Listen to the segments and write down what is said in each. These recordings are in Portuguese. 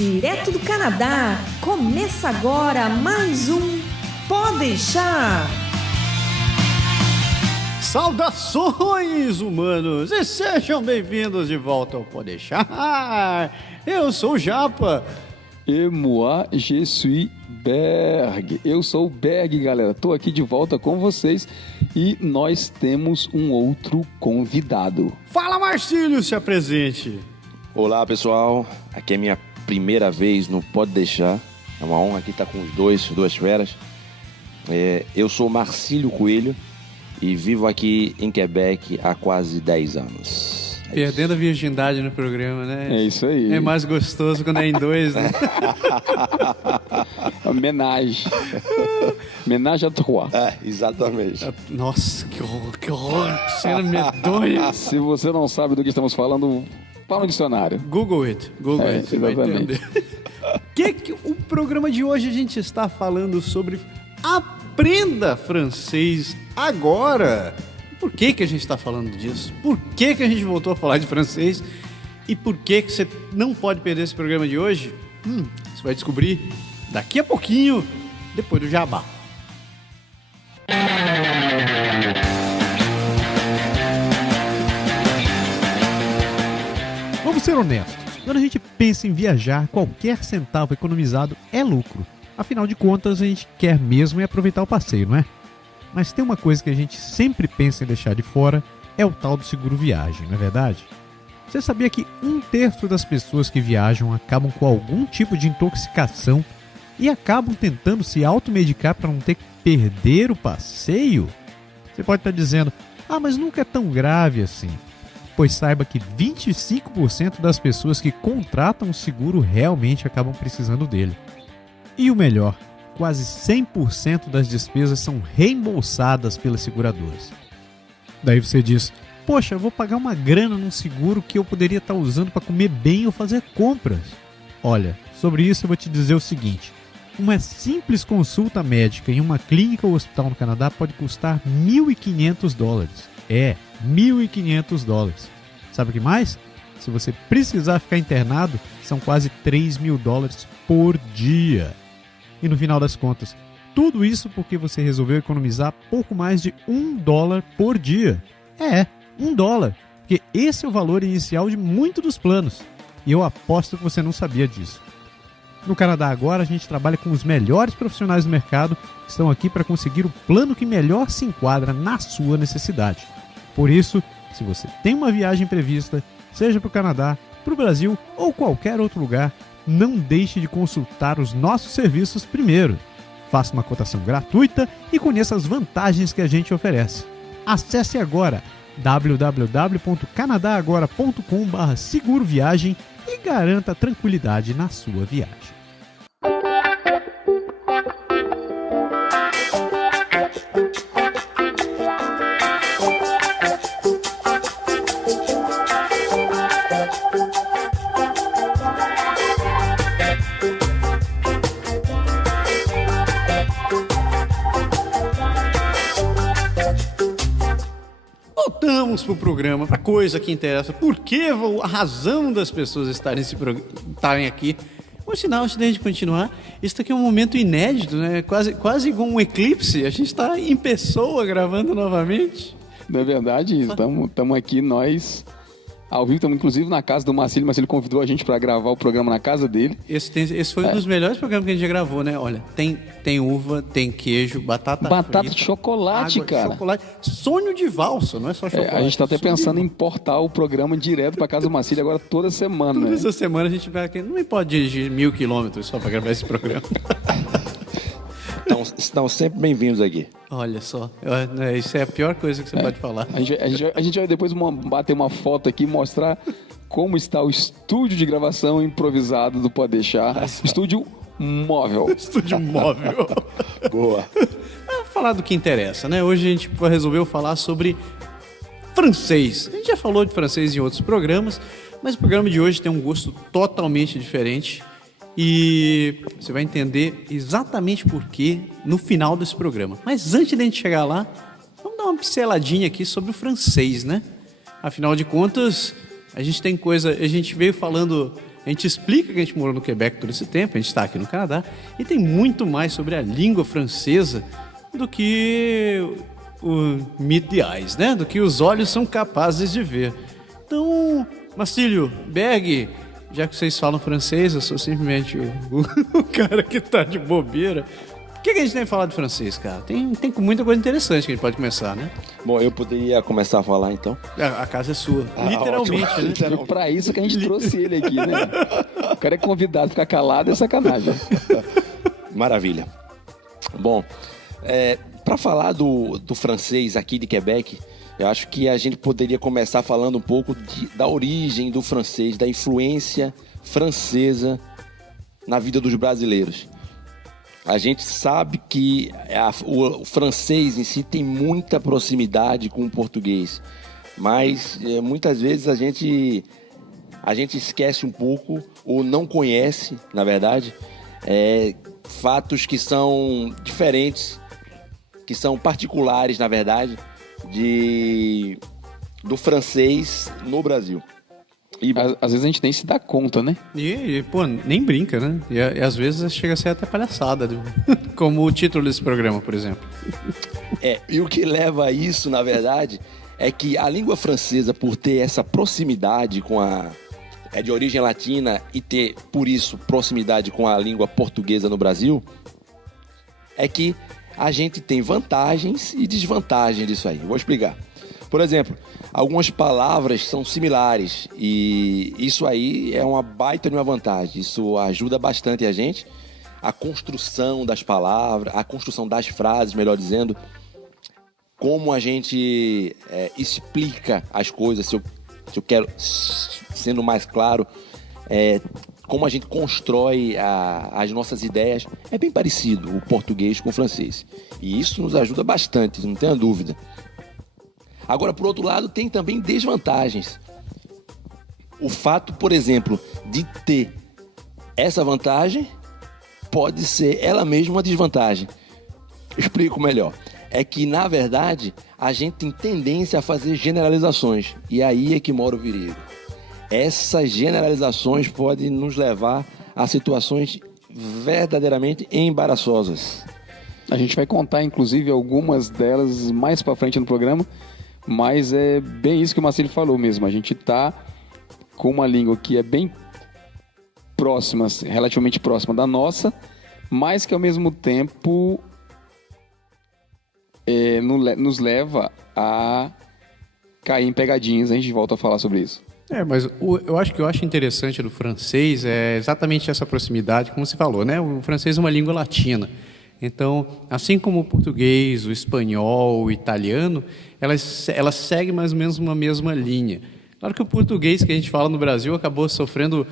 Direto do Canadá, começa agora mais um Pode Deixar. Saudações, humanos, e sejam bem-vindos de volta ao Pode Deixar. Eu sou o Japa. Et moi, je suis Berg. Eu sou o Berg, galera. Tô aqui de volta com vocês e nós temos um outro convidado. Fala, Marcílio, se apresente. Olá, pessoal. Aqui é minha primeira vez no Pode Deixar. É uma honra aqui estar com os duas feras. Eu sou Marcílio Coelho e vivo aqui em Quebec há quase 10 anos. Perdendo a virgindade no programa, né? É isso aí. É mais gostoso quando é em dois, né? Homenagem. Homenagem a trois. Exatamente. Nossa, que horror, que cena medonha. Se você não sabe do que estamos falando, fala no dicionário. Google it, você vai entender. Que o programa de hoje a gente está falando sobre aprenda francês agora. Por que a gente está falando disso? Por que a gente voltou a falar de francês? E por que você não pode perder esse programa de hoje? Você vai descobrir daqui a pouquinho, depois do Jabá. Vamos ser honestos. Quando a gente pensa em viajar, qualquer centavo economizado é lucro. Afinal de contas, a gente quer mesmo aproveitar o passeio, não é? Mas tem uma coisa que a gente sempre pensa em deixar de fora, é o tal do seguro viagem, não é verdade? Você sabia que 1/3 das pessoas que viajam acabam com algum tipo de intoxicação e acabam tentando se automedicar para não ter que perder o passeio? Você pode estar dizendo, mas nunca é tão grave assim. Pois saiba que 25% das pessoas que contratam o seguro realmente acabam precisando dele. E o melhor, quase 100% das despesas são reembolsadas pelas seguradoras. Daí você diz, poxa, eu vou pagar uma grana num seguro que eu poderia estar usando para comer bem ou fazer compras. Olha, sobre isso eu vou te dizer o seguinte, uma simples consulta médica em uma clínica ou hospital no Canadá pode custar $1.500. $1.500. Sabe o que mais? Se você precisar ficar internado, são quase $3.000 por dia. E no final das contas, tudo isso porque você resolveu economizar pouco mais de $1 por dia. $1, porque esse é o valor inicial de muitos dos planos. E eu aposto que você não sabia disso. No Canadá agora, a gente trabalha com os melhores profissionais do mercado que estão aqui para conseguir o plano que melhor se enquadra na sua necessidade. Por isso, se você tem uma viagem prevista, seja para o Canadá, para o Brasil ou qualquer outro lugar, não deixe de consultar os nossos serviços primeiro. Faça uma cotação gratuita e conheça as vantagens que a gente oferece. Acesse agora www.canadagora.com/seguroviagem e garanta tranquilidade na sua viagem. Voltamos pro programa, pra coisa que interessa. Por que a razão das pessoas estarem aqui? Por sinal, antes de a gente continuar, isso aqui é um momento inédito, né? Quase igual um eclipse. A gente está em pessoa gravando novamente. Não é verdade? Estamos aqui, nós, ao vivo, estamos inclusive na casa do Marcílio. Marcílio convidou a gente para gravar o programa na casa dele. Esse foi um dos melhores programas que a gente já gravou, né? Olha, tem uva, tem queijo, batata frita, de chocolate, água, cara. Chocolate. Sonho de valsa, não é só chocolate. A gente tá até pensando em importar o programa direto para casa do Marcílio agora toda semana. Toda essa semana a gente vai aqui. Não pode dirigir 1.000 quilômetros só para gravar esse programa. Então, estão sempre bem-vindos aqui. Olha só, isso é a pior coisa que você pode falar. A gente vai depois bater uma foto aqui e mostrar como está o estúdio de gravação improvisado do Pode Deixar. Estúdio móvel. Estúdio móvel. Boa. Vamos falar do que interessa, né? Hoje a gente resolveu falar sobre francês. A gente já falou de francês em outros programas, mas o programa de hoje tem um gosto totalmente diferente. E você vai entender exatamente por quê no final desse programa. Mas antes de a gente chegar lá, vamos dar uma pinceladinha aqui sobre o francês, né? Afinal de contas, a gente veio falando a gente explica que a gente morou no Quebec todo esse tempo, a gente está aqui no Canadá, e tem muito mais sobre a língua francesa do que o meet the eyes, né? Do que os olhos são capazes de ver. Então, Marcílio, Berg, já que vocês falam francês, eu sou simplesmente o cara que tá de bobeira. O que a gente tem falado de francês, cara? Tem muita coisa interessante que a gente pode começar, né? Bom, eu poderia começar a falar, então. A casa é sua. Literalmente, ótimo. né? E pra isso que a gente trouxe ele aqui, né? O cara é convidado, ficar calado é sacanagem. Maravilha. Bom, para falar do francês aqui de Quebec, eu acho que a gente poderia começar falando um pouco da origem do francês, da influência francesa na vida dos brasileiros. A gente sabe que o francês em si tem muita proximidade com o português, mas muitas vezes a gente esquece um pouco, ou não conhece, na verdade, fatos que são diferentes, que são particulares, na verdade, do francês no Brasil. E às vezes a gente nem se dá conta, né? E pô, nem brinca, né? E às vezes chega a ser até palhaçada, como o título desse programa, por exemplo. E o que leva a isso, na verdade, é que a língua francesa, por ter essa proximidade com é de origem latina e ter, por isso, proximidade com a língua portuguesa no Brasil, é que a gente tem vantagens e desvantagens disso aí. Vou explicar. Por exemplo, algumas palavras são similares e isso aí é uma baita de uma vantagem. Isso ajuda bastante a gente, a construção das palavras, a construção das frases, melhor dizendo, como a gente explica as coisas, se eu quero, sendo mais claro, como a gente constrói as nossas ideias. É bem parecido o português com o francês. E isso nos ajuda bastante, não tenha dúvida. Agora, por outro lado, tem também desvantagens. O fato, por exemplo, de ter essa vantagem pode ser ela mesma uma desvantagem. Explico melhor. É que, na verdade, a gente tem tendência a fazer generalizações. E aí é que mora o perigo. Essas generalizações podem nos levar a situações verdadeiramente embaraçosas. A gente vai contar, inclusive, algumas delas mais pra frente no programa. Mas é bem isso que o Marcílio falou mesmo. A gente tá com uma língua que é bem próxima, relativamente próxima da nossa, mas que ao mesmo tempo nos leva a cair em pegadinhas. A gente volta a falar sobre isso. Mas eu acho interessante do francês é exatamente essa proximidade, como você falou, né? O francês é uma língua latina. Então, assim como o português, o espanhol, o italiano, elas seguem mais ou menos uma mesma linha. Claro que o português que a gente fala no Brasil acabou sofrendo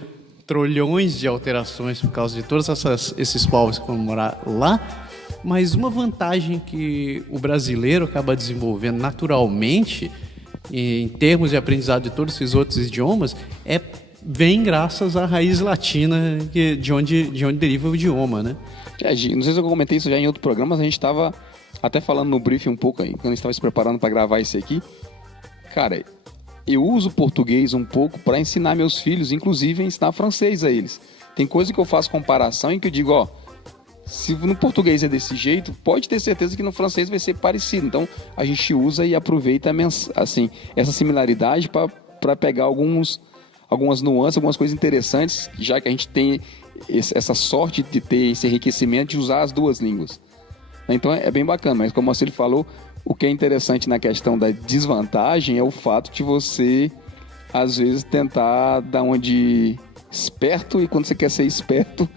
trilhões de alterações por causa de todos esses povos que foram morar lá, mas uma vantagem que o brasileiro acaba desenvolvendo naturalmente, em termos de aprendizado de todos esses outros idiomas, vem graças à raiz latina de onde deriva o idioma, né? Não sei se eu comentei isso já em outro programa, mas a gente estava até falando no briefing um pouco aí, quando a gente estava se preparando para gravar esse aqui. Cara, eu uso português um pouco para ensinar meus filhos, inclusive ensinar francês a eles. Tem coisa que eu faço comparação em que eu digo, se no português é desse jeito, pode ter certeza que no francês vai ser parecido. Então, a gente usa e aproveita assim, essa similaridade para pegar algumas nuances, algumas coisas interessantes, já que a gente tem essa sorte de ter esse enriquecimento de usar as duas línguas. Então é bem bacana, mas como o Marcílio falou, o que é interessante na questão da desvantagem é o fato de você, às vezes, tentar dar uma de esperto, e quando você quer ser esperto,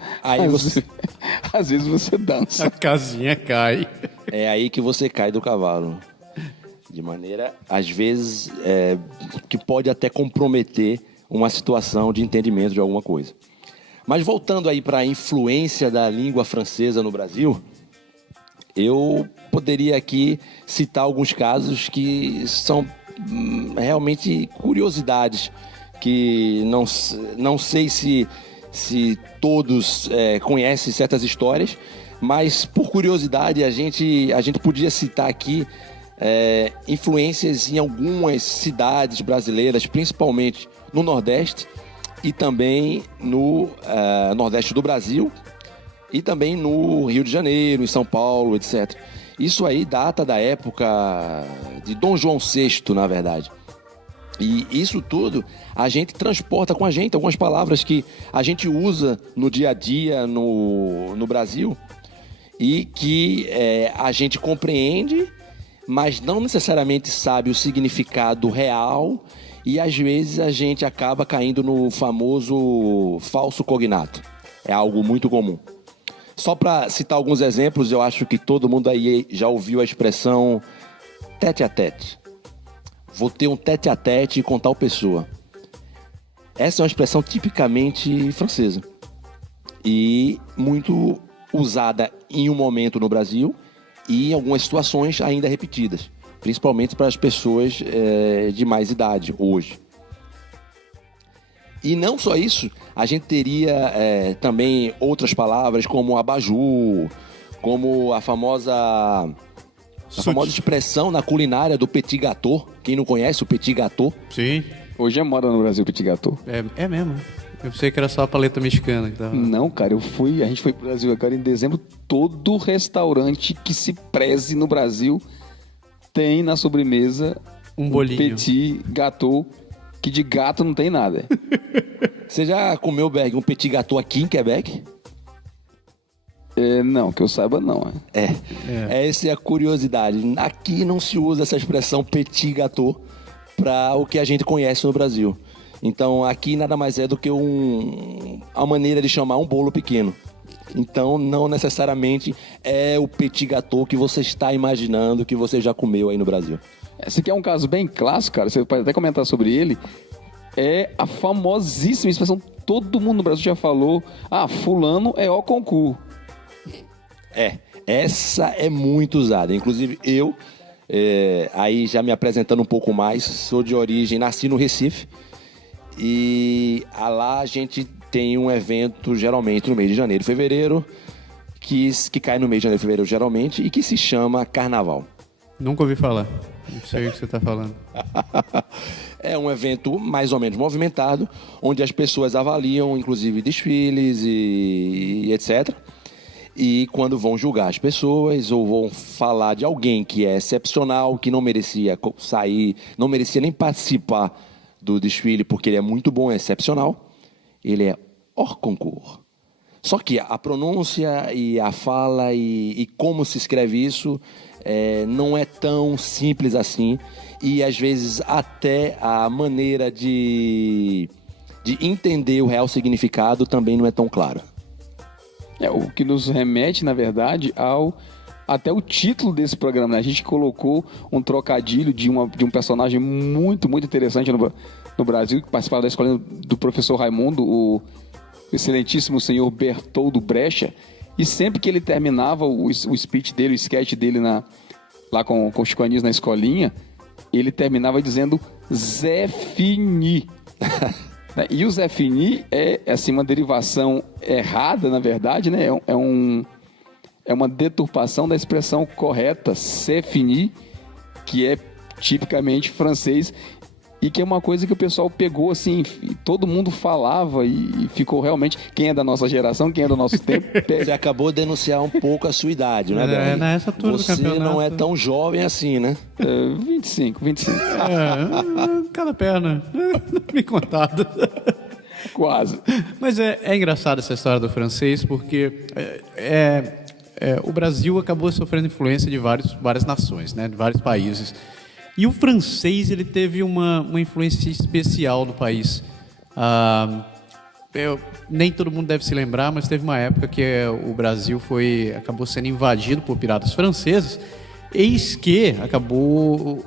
às vezes você dança. A casinha cai. É aí que você cai do cavalo. De maneira, às vezes, que pode até comprometer uma situação de entendimento de alguma coisa. Mas voltando aí para a influência da língua francesa no Brasil, eu poderia aqui citar alguns casos que são realmente curiosidades, que não sei se todos conhecem certas histórias, mas por curiosidade a gente podia citar aqui influências em algumas cidades brasileiras, principalmente no Nordeste, e também no Nordeste do Brasil e também no Rio de Janeiro, em São Paulo, etc. Isso aí data da época de Dom João VI, na verdade. E isso tudo a gente transporta com a gente, algumas palavras que a gente usa no dia a dia no Brasil e que a gente compreende, mas não necessariamente sabe o significado real, e às vezes a gente acaba caindo no famoso falso cognato. É algo muito comum. Só para citar alguns exemplos, eu acho que todo mundo aí já ouviu a expressão tete a tete. Vou ter um tete a tete com tal pessoa. Essa é uma expressão tipicamente francesa e muito usada em um momento no Brasil e em algumas situações ainda repetidas, principalmente para as pessoas de mais idade hoje. E não só isso, a gente teria também outras palavras como abajur, como a famosa expressão na culinária do petit gâteau. Quem não conhece o petit gâteau? Sim. Hoje é moda no Brasil o petit gâteau. É mesmo. Eu pensei que era só a paleta mexicana que tava... Não, cara, a gente foi pro Brasil agora em dezembro. Todo restaurante que se preze no Brasil tem na sobremesa um bolinho. Petit gâteau, que de gato não tem nada. Você já comeu, Berg, um petit gâteau aqui em Quebec? Não, que eu saiba não. Essa é a curiosidade. Aqui não se usa essa expressão petit gâteau para o que a gente conhece no Brasil. Então aqui nada mais é do que a maneira de chamar um bolo pequeno. Então não necessariamente é o petit gâteau que você está imaginando que você já comeu aí no Brasil. Esse aqui é um caso bem clássico, cara. Você pode até comentar sobre ele. É a famosíssima expressão, todo mundo no Brasil já falou: fulano é au concurso. Essa é muito usada. Inclusive eu, aí já me apresentando um pouco mais, sou de origem, nasci no Recife. E lá a gente tem um evento geralmente no mês de janeiro e fevereiro, que cai no mês de janeiro e fevereiro geralmente, e que se chama Carnaval. Nunca ouvi falar. Não sei o que você está falando. É um evento mais ou menos movimentado, onde as pessoas avaliam, inclusive, desfiles e etc. E quando vão julgar as pessoas ou vão falar de alguém que é excepcional, que não merecia sair, não merecia nem participar do desfile porque ele é muito bom, é excepcional, ele é hors concours. Só que a pronúncia e a fala e como se escreve isso não é tão simples assim, e às vezes até a maneira de entender o real significado também não é tão clara. O que nos remete, na verdade, até o título desse programa, né? A gente colocou um trocadilho de um personagem muito, muito interessante no Brasil, que participava da escolinha do professor Raimundo, o excelentíssimo senhor Bertoldo Brecha, e sempre que ele terminava o speech dele, o sketch dele lá com o Chico Anísio na escolinha, ele terminava dizendo Zé Fini. E o Zé Fini é assim, uma derivação errada, na verdade, né? É uma deturpação da expressão correta, c'est fini, que é tipicamente francês, e que é uma coisa que o pessoal pegou assim, todo mundo falava e ficou realmente, quem é da nossa geração, quem é do nosso tempo... Você acabou de denunciar um pouco a sua idade, né, Berg? Nessa altura do campeonato. Você não é tão jovem assim, né? 25. Cada perna. Me contado. Quase. Mas é engraçado essa história do francês, porque o Brasil acabou sofrendo influência de várias nações, né, de vários países. E o francês, ele teve uma influência especial no país. Nem todo mundo deve se lembrar, mas teve uma época que o Brasil acabou sendo invadido por piratas franceses, eis que acabou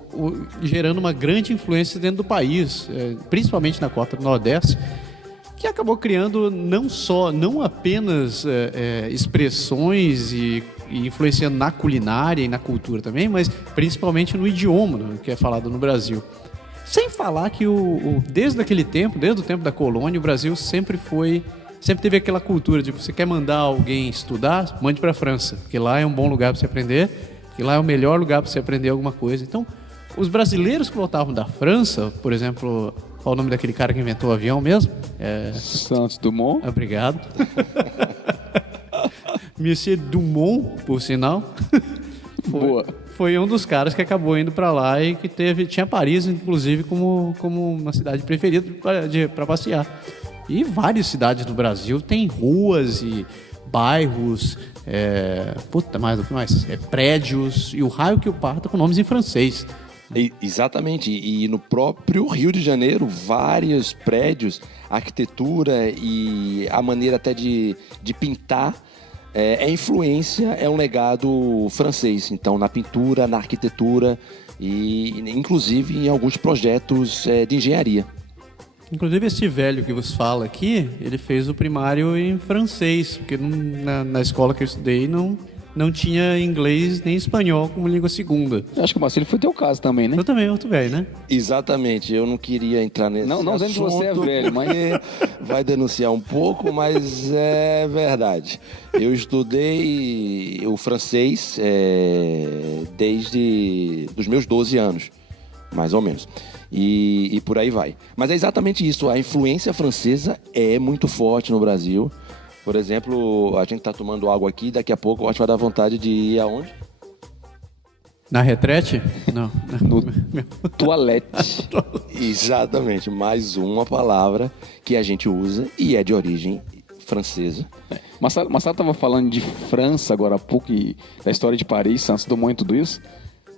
gerando uma grande influência dentro do país, principalmente na costa do Nordeste, que acabou criando não apenas expressões e influenciando na culinária e na cultura também, mas principalmente no idioma que é falado no Brasil. Sem falar que desde aquele tempo, desde o tempo da colônia, o Brasil sempre teve aquela cultura de você quer mandar alguém estudar, mande para a França, porque lá é um bom lugar para você aprender, porque lá é o melhor lugar para você aprender alguma coisa. Então, os brasileiros que voltavam da França, por exemplo, qual o nome daquele cara que inventou o avião mesmo? Santos Dumont. Obrigado. Monsieur Dumont, por sinal. Boa. Foi um dos caras que acabou indo para lá e que tinha Paris, inclusive, como uma cidade preferida para passear. E várias cidades do Brasil têm ruas e bairros, prédios e o raio que o parta com nomes em francês. Exatamente, e no próprio Rio de Janeiro, vários prédios, arquitetura e a maneira até de pintar influência, é um legado francês. Então, na pintura, na arquitetura e inclusive em alguns projetos de engenharia. Inclusive, esse velho que vos fala aqui, ele fez o primário em francês, porque na escola que eu estudei não tinha inglês nem espanhol como língua segunda. Eu acho que o Marcelo foi teu caso também, né? Eu também, outro velho, né? Exatamente, eu não queria entrar nesse Não dizendo que você é assunto, velho, mas... vai denunciar um pouco, mas é verdade. Eu estudei o francês desde os meus 12 anos, mais ou menos. E por aí vai. Mas é exatamente isso, a influência francesa é muito forte no Brasil. Por exemplo, a gente está tomando água aqui, daqui a pouco eu acho que vai dar vontade de ir aonde? Na retrete? Não. No toalete. Exatamente, mais uma palavra que a gente usa e é de origem francesa. Marcelo estava falando de França agora há pouco, e da história de Paris, Santos Dumont e tudo isso.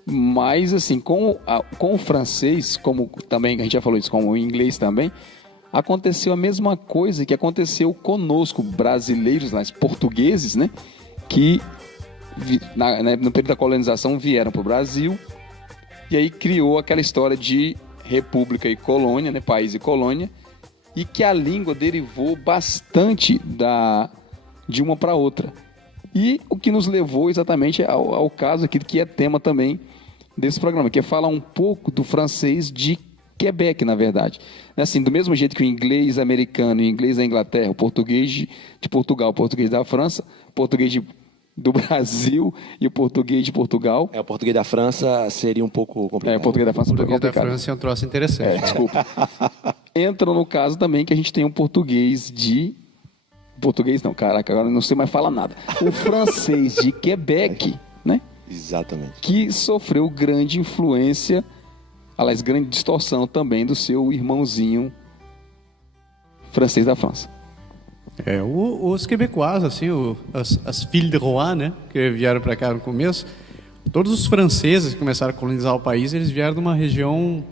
Mas, assim, com o francês, como também a gente já falou isso, com o inglês também, aconteceu a mesma coisa que aconteceu conosco, brasileiros, mas portugueses, né? Que no período da colonização vieram para o Brasil e aí criou aquela história de república e colônia, né? País e colônia, e que a língua derivou bastante de uma para outra. E o que nos levou exatamente ao caso aqui, que é tema também desse programa, que é falar um pouco do francês de Quebec, na verdade. Assim, do mesmo jeito que o inglês americano, o inglês da Inglaterra, o português de Portugal, o português da França, o português do Brasil e o português de Portugal. O português da França seria um pouco complicado. O português da França é um pouco Português da complicado. França é um troço interessante. Desculpa. Entra no caso também que a gente tem um português de... Português não, caraca, agora não sei mais falar nada. O francês de Quebec, né? Exatamente. Que sofreu grande influência, aliás, grande distorção também do seu irmãozinho francês da França. Os quebecois, assim, as filles de Roi, né, que vieram para cá no começo, todos os franceses que começaram a colonizar o país, eles vieram de uma região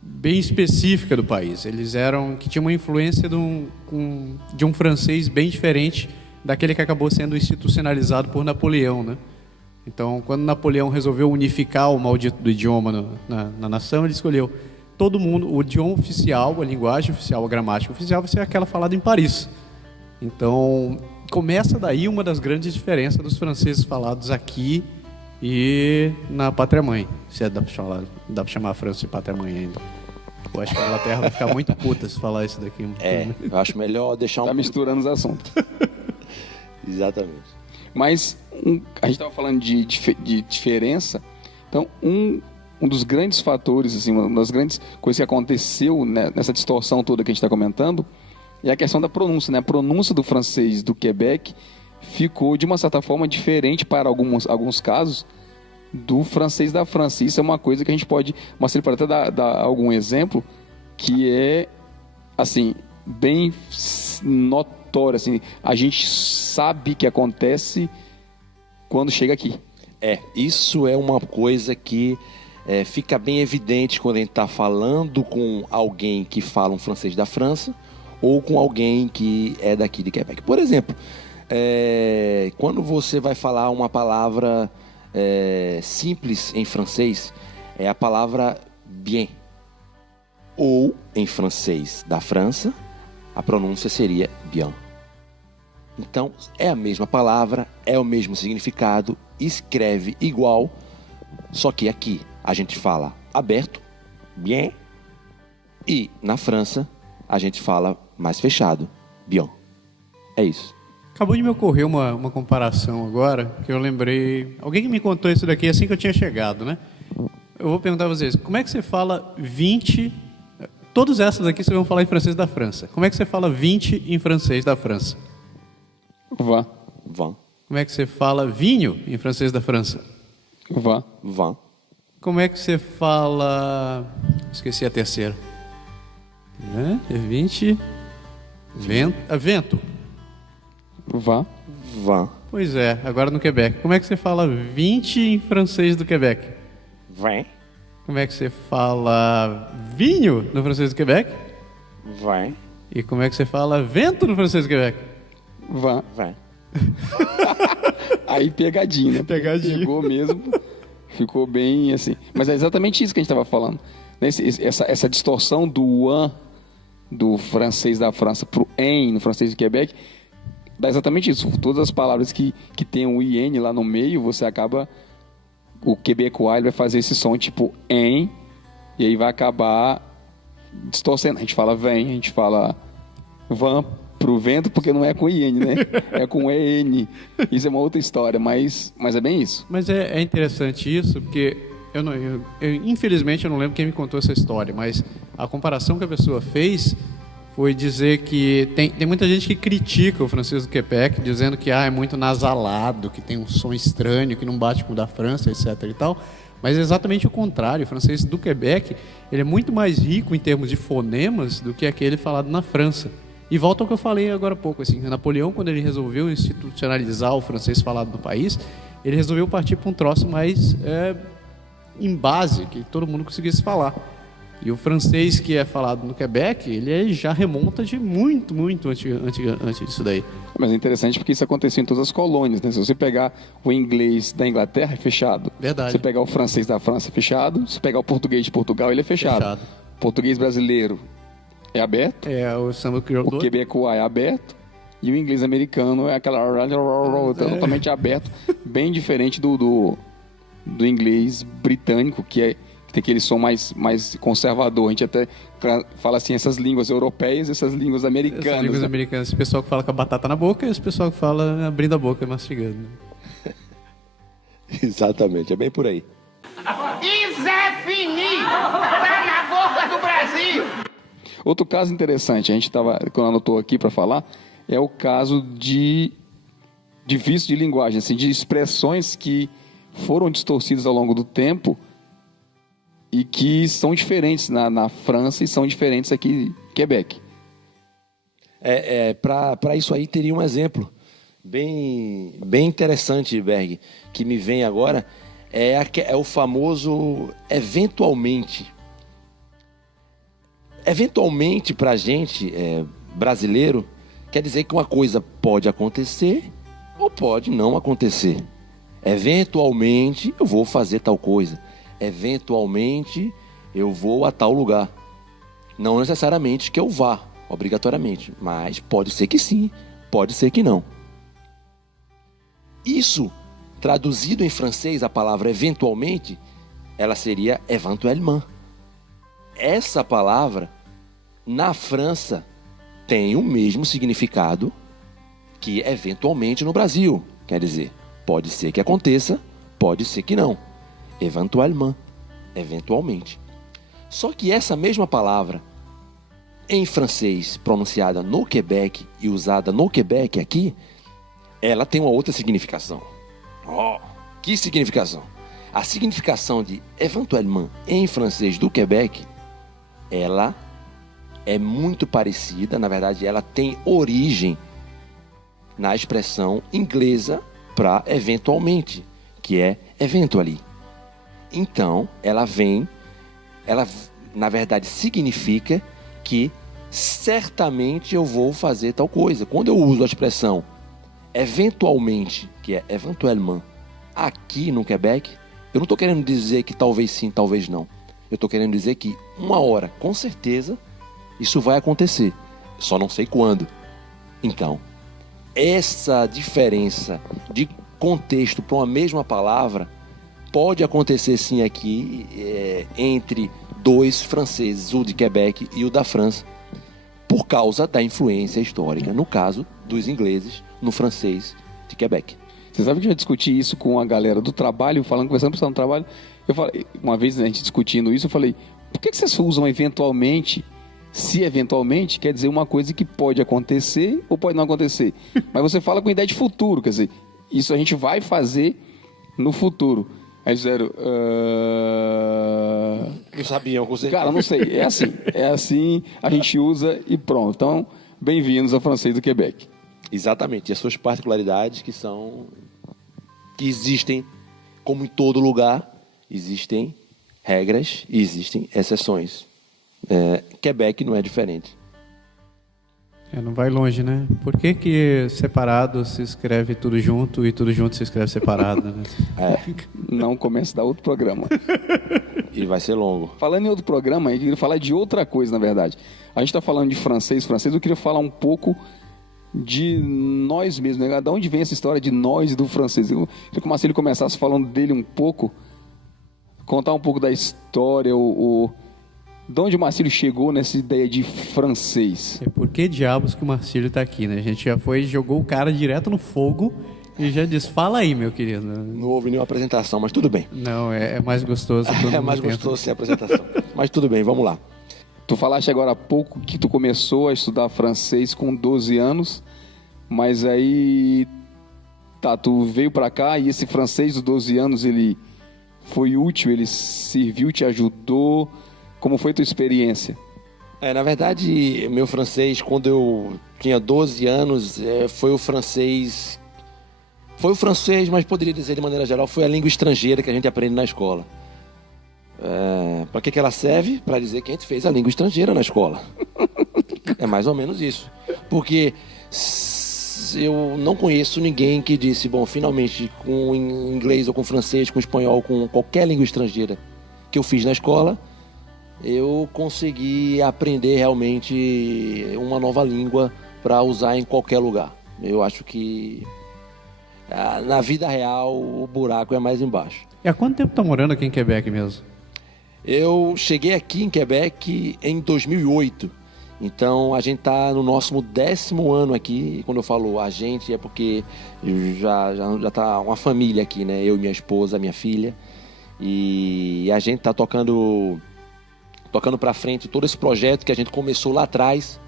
bem específica do país. Eles que tinham uma influência de um francês bem diferente daquele que acabou sendo institucionalizado por Napoleão, né? Então, quando Napoleão resolveu unificar o maldito do idioma na nação, ele escolheu todo mundo, o idioma oficial, a linguagem oficial, a gramática oficial vai ser aquela falada em Paris. Então, começa daí uma das grandes diferenças dos franceses falados aqui e na pátria-mãe. Se dá para chamar a França de pátria-mãe ainda. Eu acho que a Inglaterra vai ficar muito puta se falar isso daqui. Eu acho melhor deixar Tá misturando os assuntos. Exatamente. Mas a gente estava falando de diferença. Então, um dos grandes fatores, assim, uma das grandes coisas que aconteceu, né, nessa distorção toda que a gente está comentando, é a questão da pronúncia, né? A pronúncia do francês do Quebec ficou, de uma certa forma, diferente para alguns casos do francês da França. Isso é uma coisa que a gente pode... Marcelo, pode até dar algum exemplo, que é, assim, bem notório. Assim, a gente sabe que acontece quando chega aqui. Isso é uma coisa que fica bem evidente quando a gente está falando com alguém que fala um francês da França ou com alguém que é daqui de Quebec. Por exemplo, quando você vai falar uma palavra simples em francês, é a palavra bien. Ou, em francês da França, a pronúncia seria bien. Então, é a mesma palavra, é o mesmo significado, escreve igual, só que aqui a gente fala aberto, bien, e na França a gente fala mais fechado, bien. É isso. Acabou de me ocorrer uma comparação agora, que eu lembrei... Alguém que me contou isso daqui assim que eu tinha chegado, né? eu vou perguntar a vocês, como é que você fala 20... Todas essas aqui vocês vão falar em francês da França. Como é que você fala 20 em francês da França? Vin. Vin. Como é que você fala vinho em francês da França? Vin. Vin. Como é que você fala... Esqueci a terceira. Né? 20... Vento. Vin. Vin. Pois é, agora no Quebec. Como é que você fala 20 em francês do Quebec? Vin. Como é que você fala vinho no francês do Quebec? Vin. E como é que você fala vento no francês do Quebec? Vin. Vin. Aí pegadinho, né? Pegadinho. Pegou mesmo. Ficou bem assim. Mas é exatamente isso que a gente estava falando. Essa distorção do an do francês da França pro en no francês do Quebec dá exatamente isso. Todas as palavras que tem um IN lá no meio, você acaba... O quebecois ele vai fazer esse som tipo en, e aí vai acabar distorcendo. A gente fala vem, a gente fala van pro vento, porque não é com IN, né? É com EN. Isso é uma outra história, mas é bem isso. Mas é interessante isso, porque infelizmente eu não lembro quem me contou essa história, mas a comparação que a pessoa fez foi dizer que tem muita gente que critica o francês do Quebec, dizendo que é muito nasalado, que tem um som estranho, que não bate com o da França, etc. e tal. Mas é exatamente o contrário. O francês do Quebec ele é muito mais rico em termos de fonemas do que aquele falado na França. E volta ao que eu falei agora há pouco. Assim, Napoleão, quando ele resolveu institucionalizar o francês falado no país, ele resolveu partir para um troço mais em base, que todo mundo conseguisse falar. E o francês que é falado no Quebec, ele já remonta de muito antes disso daí. Mas é interessante porque isso aconteceu em todas as colônias, né? Se você pegar o inglês da Inglaterra, é fechado. Verdade. Se você pegar o francês da França, é fechado. Se você pegar o português de Portugal, ele é fechado. O português brasileiro é aberto. É, o samba crioulo. O quebecois é aberto. E o inglês americano é aquela... totalmente aberto. Bem diferente do inglês britânico, que tem aquele som mais conservador. A gente até fala assim, essas línguas europeias e essas línguas americanas. Essas línguas americanas. Esse pessoal que fala com a batata na boca e esse pessoal que fala abrindo a boca e mastigando. Exatamente, é bem por aí. Isso é fini! Tá na boca do Brasil! Outro caso interessante, a gente quando anotou aqui para falar, é o caso de vício de linguagem, assim, de expressões que foram distorcidas ao longo do tempo e que são diferentes na França e são diferentes aqui em Quebec. Para isso aí teria um exemplo bem interessante, Berg, que me vem agora, é o famoso eventualmente. Eventualmente, para a gente brasileiro, quer dizer que uma coisa pode acontecer ou pode não acontecer. Eventualmente eu vou fazer tal coisa. Eventualmente eu vou a tal lugar. Não necessariamente que eu vá, obrigatoriamente, mas pode ser que sim, pode ser que não. Isso, traduzido em francês, a palavra eventualmente, ela seria éventuellement. Essa palavra, na França, tem o mesmo significado que eventualmente no Brasil. Quer dizer, pode ser que aconteça, pode ser que não. Éventuellement, eventualmente. Só que essa mesma palavra, em francês, pronunciada no Quebec e usada no Quebec aqui, ela tem uma outra significação. Que significação? A significação de éventuellement em francês do Quebec, ela é muito parecida, na verdade ela tem origem na expressão inglesa para eventualmente, que é eventually. Então, ela na verdade significa que certamente eu vou fazer tal coisa. Quando eu uso a expressão eventualmente, que é éventuellement, aqui no Quebec, eu não estou querendo dizer que talvez sim, talvez não. Eu estou querendo dizer que uma hora, com certeza, isso vai acontecer. Só não sei quando. Então, essa diferença de contexto para uma mesma palavra pode acontecer sim aqui entre dois franceses, o de Quebec e o da França, por causa da influência histórica, no caso dos ingleses, no francês de Quebec. Você sabe que eu já discuti isso com a galera do trabalho, conversando com o pessoal do trabalho, Eu falei, uma vez a gente discutindo isso, eu falei, por que vocês usam eventualmente? Se eventualmente quer dizer uma coisa que pode acontecer ou pode não acontecer. Mas você fala com ideia de futuro, quer dizer, isso a gente vai fazer no futuro. Aí disseram... Não sabiam, com certeza. Cara, não sei, é assim, a gente usa e pronto. Então, bem-vindos ao francês do Quebec. Exatamente, e as suas particularidades que existem, como em todo lugar, existem regras e existem exceções. Quebec não é diferente. Não vai longe, né? Por que separado se escreve tudo junto e tudo junto se escreve separado, né? Não começa a dar outro programa. E vai ser longo. Falando em outro programa, eu queria falar de outra coisa, na verdade. A gente está falando de francês, eu queria falar um pouco de nós mesmos, né? De onde vem essa história de nós e do francês? Eu queria que o Marcelo começasse falando dele um pouco, contar um pouco da história, de onde o Marcílio chegou nessa ideia de francês? Por que diabos que o Marcílio tá aqui, né? A gente já jogou o cara direto no fogo e já disse, fala aí, meu querido. Não houve nenhuma apresentação, mas tudo bem. Não, é mais gostoso. É mais gostoso sem apresentação. Mas tudo bem, vamos lá. Tu falaste agora há pouco que tu começou a estudar francês com 12 anos, mas aí, tu veio pra cá e esse francês dos 12 anos, ele foi útil, ele serviu, te ajudou... Como foi a tua experiência? Na verdade, meu francês, quando eu tinha 12 anos, foi o francês, mas poderia dizer de maneira geral, foi a língua estrangeira que a gente aprende na escola. Para que ela serve? Para dizer que a gente fez a língua estrangeira na escola. É mais ou menos isso. Porque eu não conheço ninguém que disse, bom, finalmente, com inglês ou com francês, com espanhol, com qualquer língua estrangeira que eu fiz na escola, eu consegui aprender realmente uma nova língua para usar em qualquer lugar. Eu acho que na vida real o buraco é mais embaixo. E há quanto tempo tá morando aqui em Quebec mesmo? Eu cheguei aqui em Quebec em 2008. Então a gente tá no nosso 10º ano aqui. E quando eu falo a gente é porque já tá uma família aqui, né? Eu, minha esposa, minha filha. E a gente tá tocando para frente todo esse projeto que a gente começou lá atrás,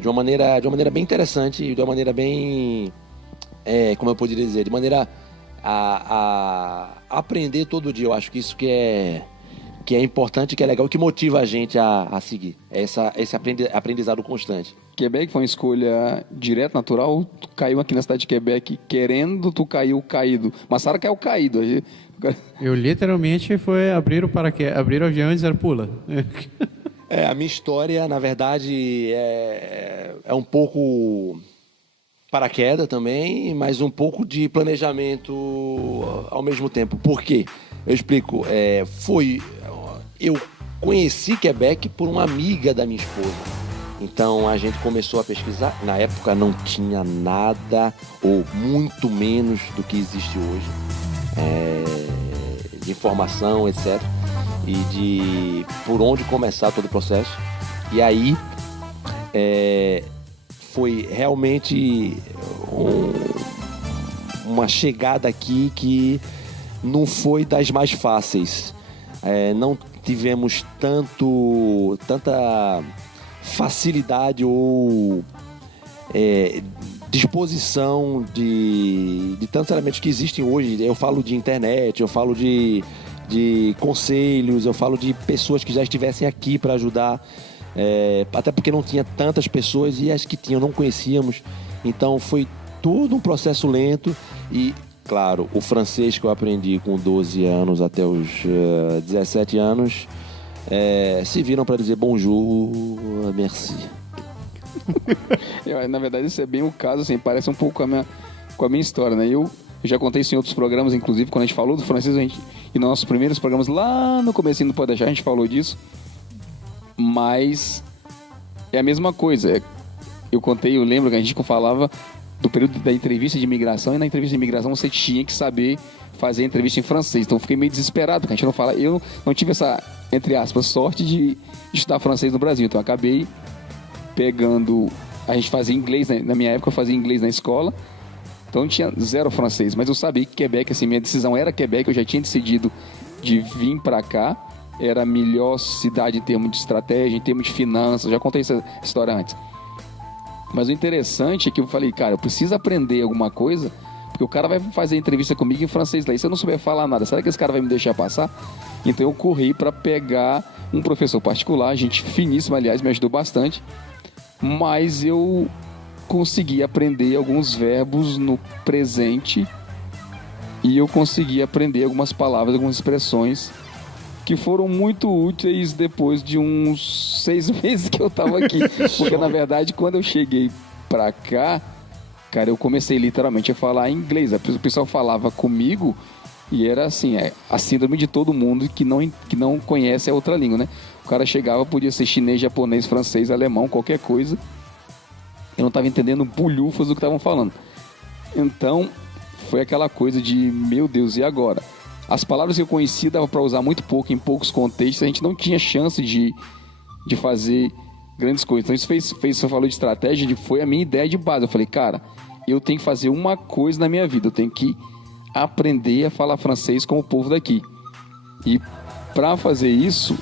de uma maneira bem interessante, de uma maneira bem, como eu poderia dizer, de maneira a aprender todo dia. Eu acho que isso que é importante, que é legal, que motiva a gente a seguir, esse aprendizado constante. Quebec foi uma escolha direta, natural? Tu caiu aqui na cidade de Quebec querendo, tu caiu caído? Massara caiu caído. Eu literalmente abrir o avião e dizer pula. A minha história, na verdade, é um pouco paraquedas também, mas um pouco de planejamento ao mesmo tempo. Por quê? Eu explico. Eu conheci Quebec por uma amiga da minha esposa. Então a gente começou a pesquisar. Na época não tinha nada, ou muito menos do que existe hoje, de informação, etc. E de por onde começar todo o processo. E aí foi realmente uma chegada aqui que não foi das mais fáceis. Não tivemos tanta facilidade ou disposição de tantos elementos que existem hoje. Eu falo de internet, eu falo de conselhos, eu falo de pessoas que já estivessem aqui para ajudar, até porque não tinha tantas pessoas e as que tinham não conhecíamos. Então foi todo um processo lento e, claro, o francês que eu aprendi com 12 anos até os 17 anos se viram para dizer bonjour, merci. Na verdade, isso é bem o caso, assim, parece um pouco com a minha história, né? Eu já contei isso em outros programas, inclusive, quando a gente falou do francês, e nos nossos primeiros programas, lá no comecinho do Pode Deixar, a gente falou disso, mas é a mesma coisa. Eu lembro que a gente falava do período da entrevista de imigração, e na entrevista de imigração você tinha que saber fazer a entrevista em francês, então eu fiquei meio desesperado, porque a gente não fala, eu não tive essa, entre aspas, sorte de estudar francês no Brasil, então eu acabei pegando, a gente fazia inglês, né? Na minha época eu fazia inglês na escola, então eu tinha zero francês, mas eu sabia que Quebec, assim, minha decisão era Quebec, eu já tinha decidido de vir para cá, era a melhor cidade em termos de estratégia, em termos de finanças. Já contei essa história antes. Mas o interessante é que eu falei, cara, eu preciso aprender alguma coisa, porque o cara vai fazer entrevista comigo em francês lá. E se eu não souber falar nada, será que esse cara vai me deixar passar? Então eu corri para pegar um professor particular, gente finíssima, aliás, me ajudou bastante. Mas eu consegui aprender alguns verbos no presente e eu consegui aprender algumas palavras, algumas expressões que foram muito úteis depois de uns 6 meses que eu tava aqui. Porque, na verdade, quando eu cheguei pra cá, cara, eu comecei literalmente a falar inglês. O pessoal falava comigo e era assim, a síndrome de todo mundo que não conhece a outra língua, né? O cara chegava, podia ser chinês, japonês, francês, alemão, qualquer coisa. Eu não tava entendendo bulhufas do que estavam falando. Então, foi aquela coisa de, meu Deus, e agora? As palavras que eu conhecia dava para usar muito pouco, em poucos contextos, a gente não tinha chance de fazer grandes coisas. Então isso você falou de estratégia, foi a minha ideia de base. Eu falei, cara, eu tenho que fazer uma coisa na minha vida, eu tenho que aprender a falar francês como o povo daqui. E para fazer isso,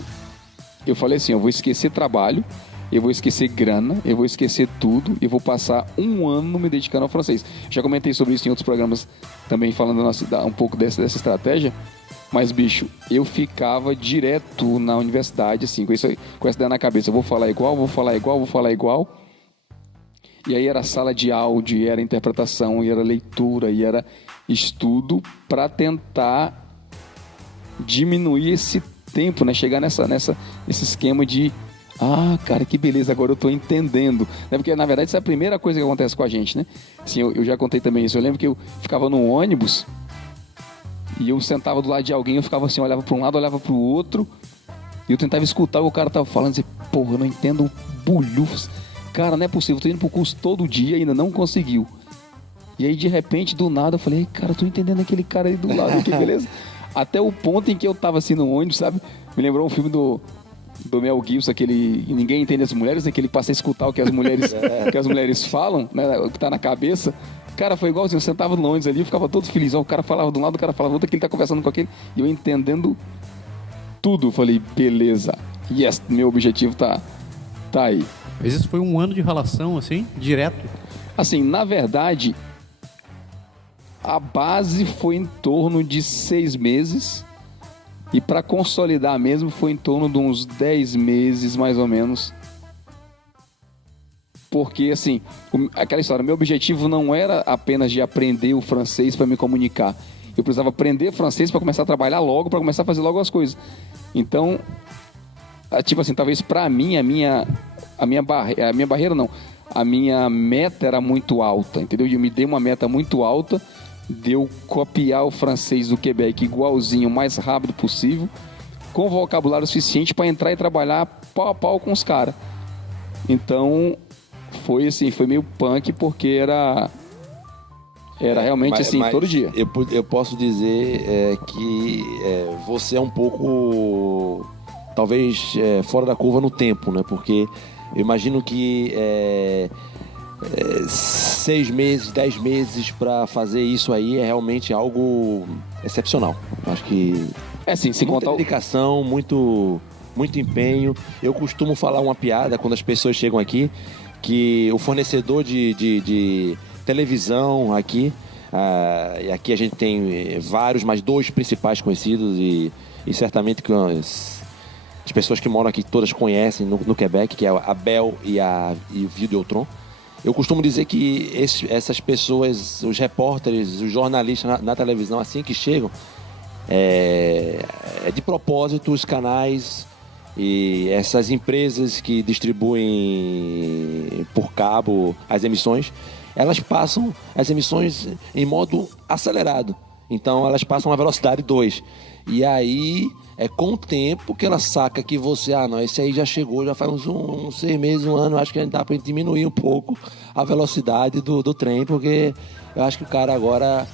eu falei assim, eu vou esquecer trabalho, eu vou esquecer grana, eu vou esquecer tudo e vou passar 1 ano me dedicando ao francês. Já comentei sobre isso em outros programas também, falando um pouco dessa estratégia. Mas, bicho, eu ficava direto na universidade, assim, com essa ideia na cabeça. Eu vou falar igual, vou falar igual, vou falar igual. E aí era sala de áudio, e era interpretação, e era leitura, e era estudo para tentar diminuir esse tempo, né? Chegar nesse esquema de cara, que beleza, agora eu tô entendendo. Porque, na verdade, isso é a primeira coisa que acontece com a gente, né? Assim, eu já contei também isso. Eu lembro que eu ficava no ônibus e eu sentava do lado de alguém, eu ficava assim, olhava para um lado, olhava para o outro, e eu tentava escutar o que o cara tava falando, e dizia, porra, eu não entendo bulhufos. Cara, não é possível, eu tô indo pro curso todo dia e ainda não conseguiu. E aí, de repente, do nada, eu falei, cara, eu tô entendendo aquele cara aí do lado, aqui, beleza? Até o ponto em que eu tava assim no ônibus, sabe? Me lembrou um filme do Mel Gibson, aquele Ninguém Entende as Mulheres, né? Que ele passa a escutar o que as mulheres falam, né? O que tá na cabeça. Cara, foi igualzinho, eu sentava no ônibus ali, eu ficava todo feliz. O cara falava de um lado, o cara falava do outro, que ele tá conversando com aquele, e eu entendendo tudo. Eu falei, beleza, yes, meu objetivo tá aí. Mas isso foi 1 ano de relação, assim, direto? Assim, na verdade, a base foi em torno de 6 meses. E para consolidar mesmo foi em torno de uns 10 meses, mais ou menos. Porque, assim, aquela história, meu objetivo não era apenas de aprender o francês para me comunicar. Eu precisava aprender francês para começar a trabalhar logo, para começar a fazer logo as coisas. Então, tipo assim, talvez para mim, a minha barreira não, a minha meta era muito alta, entendeu? Eu me dei uma meta muito alta de eu copiar o francês do Quebec igualzinho, o mais rápido possível, com vocabulário suficiente para entrar e trabalhar pau a pau com os caras. Então, foi assim, foi meio punk, porque era realmente assim, todo dia. Eu posso dizer que você é um pouco, talvez, fora da curva no tempo, né? Porque eu imagino que 6 meses, 10 meses para fazer isso aí é realmente algo excepcional. Acho que sem muita contar dedicação, muito empenho. Eu costumo falar uma piada quando as pessoas chegam aqui, que o fornecedor de televisão aqui, e aqui a gente tem vários, mas 2 principais conhecidos, e certamente que as pessoas que moram aqui todas conhecem no Quebec, que é a Bell e o Videotron. Eu costumo dizer que essas pessoas, os repórteres, os jornalistas na televisão, assim que chegam, é de propósito os canais e essas empresas que distribuem por cabo as emissões, elas passam as emissões em modo acelerado. Então elas passam a velocidade 2. E aí é com o tempo que ela saca que você, não, esse aí já chegou, já faz uns 6 meses, 1 ano, acho que dá para diminuir um pouco a velocidade do trem, porque eu acho que o cara agora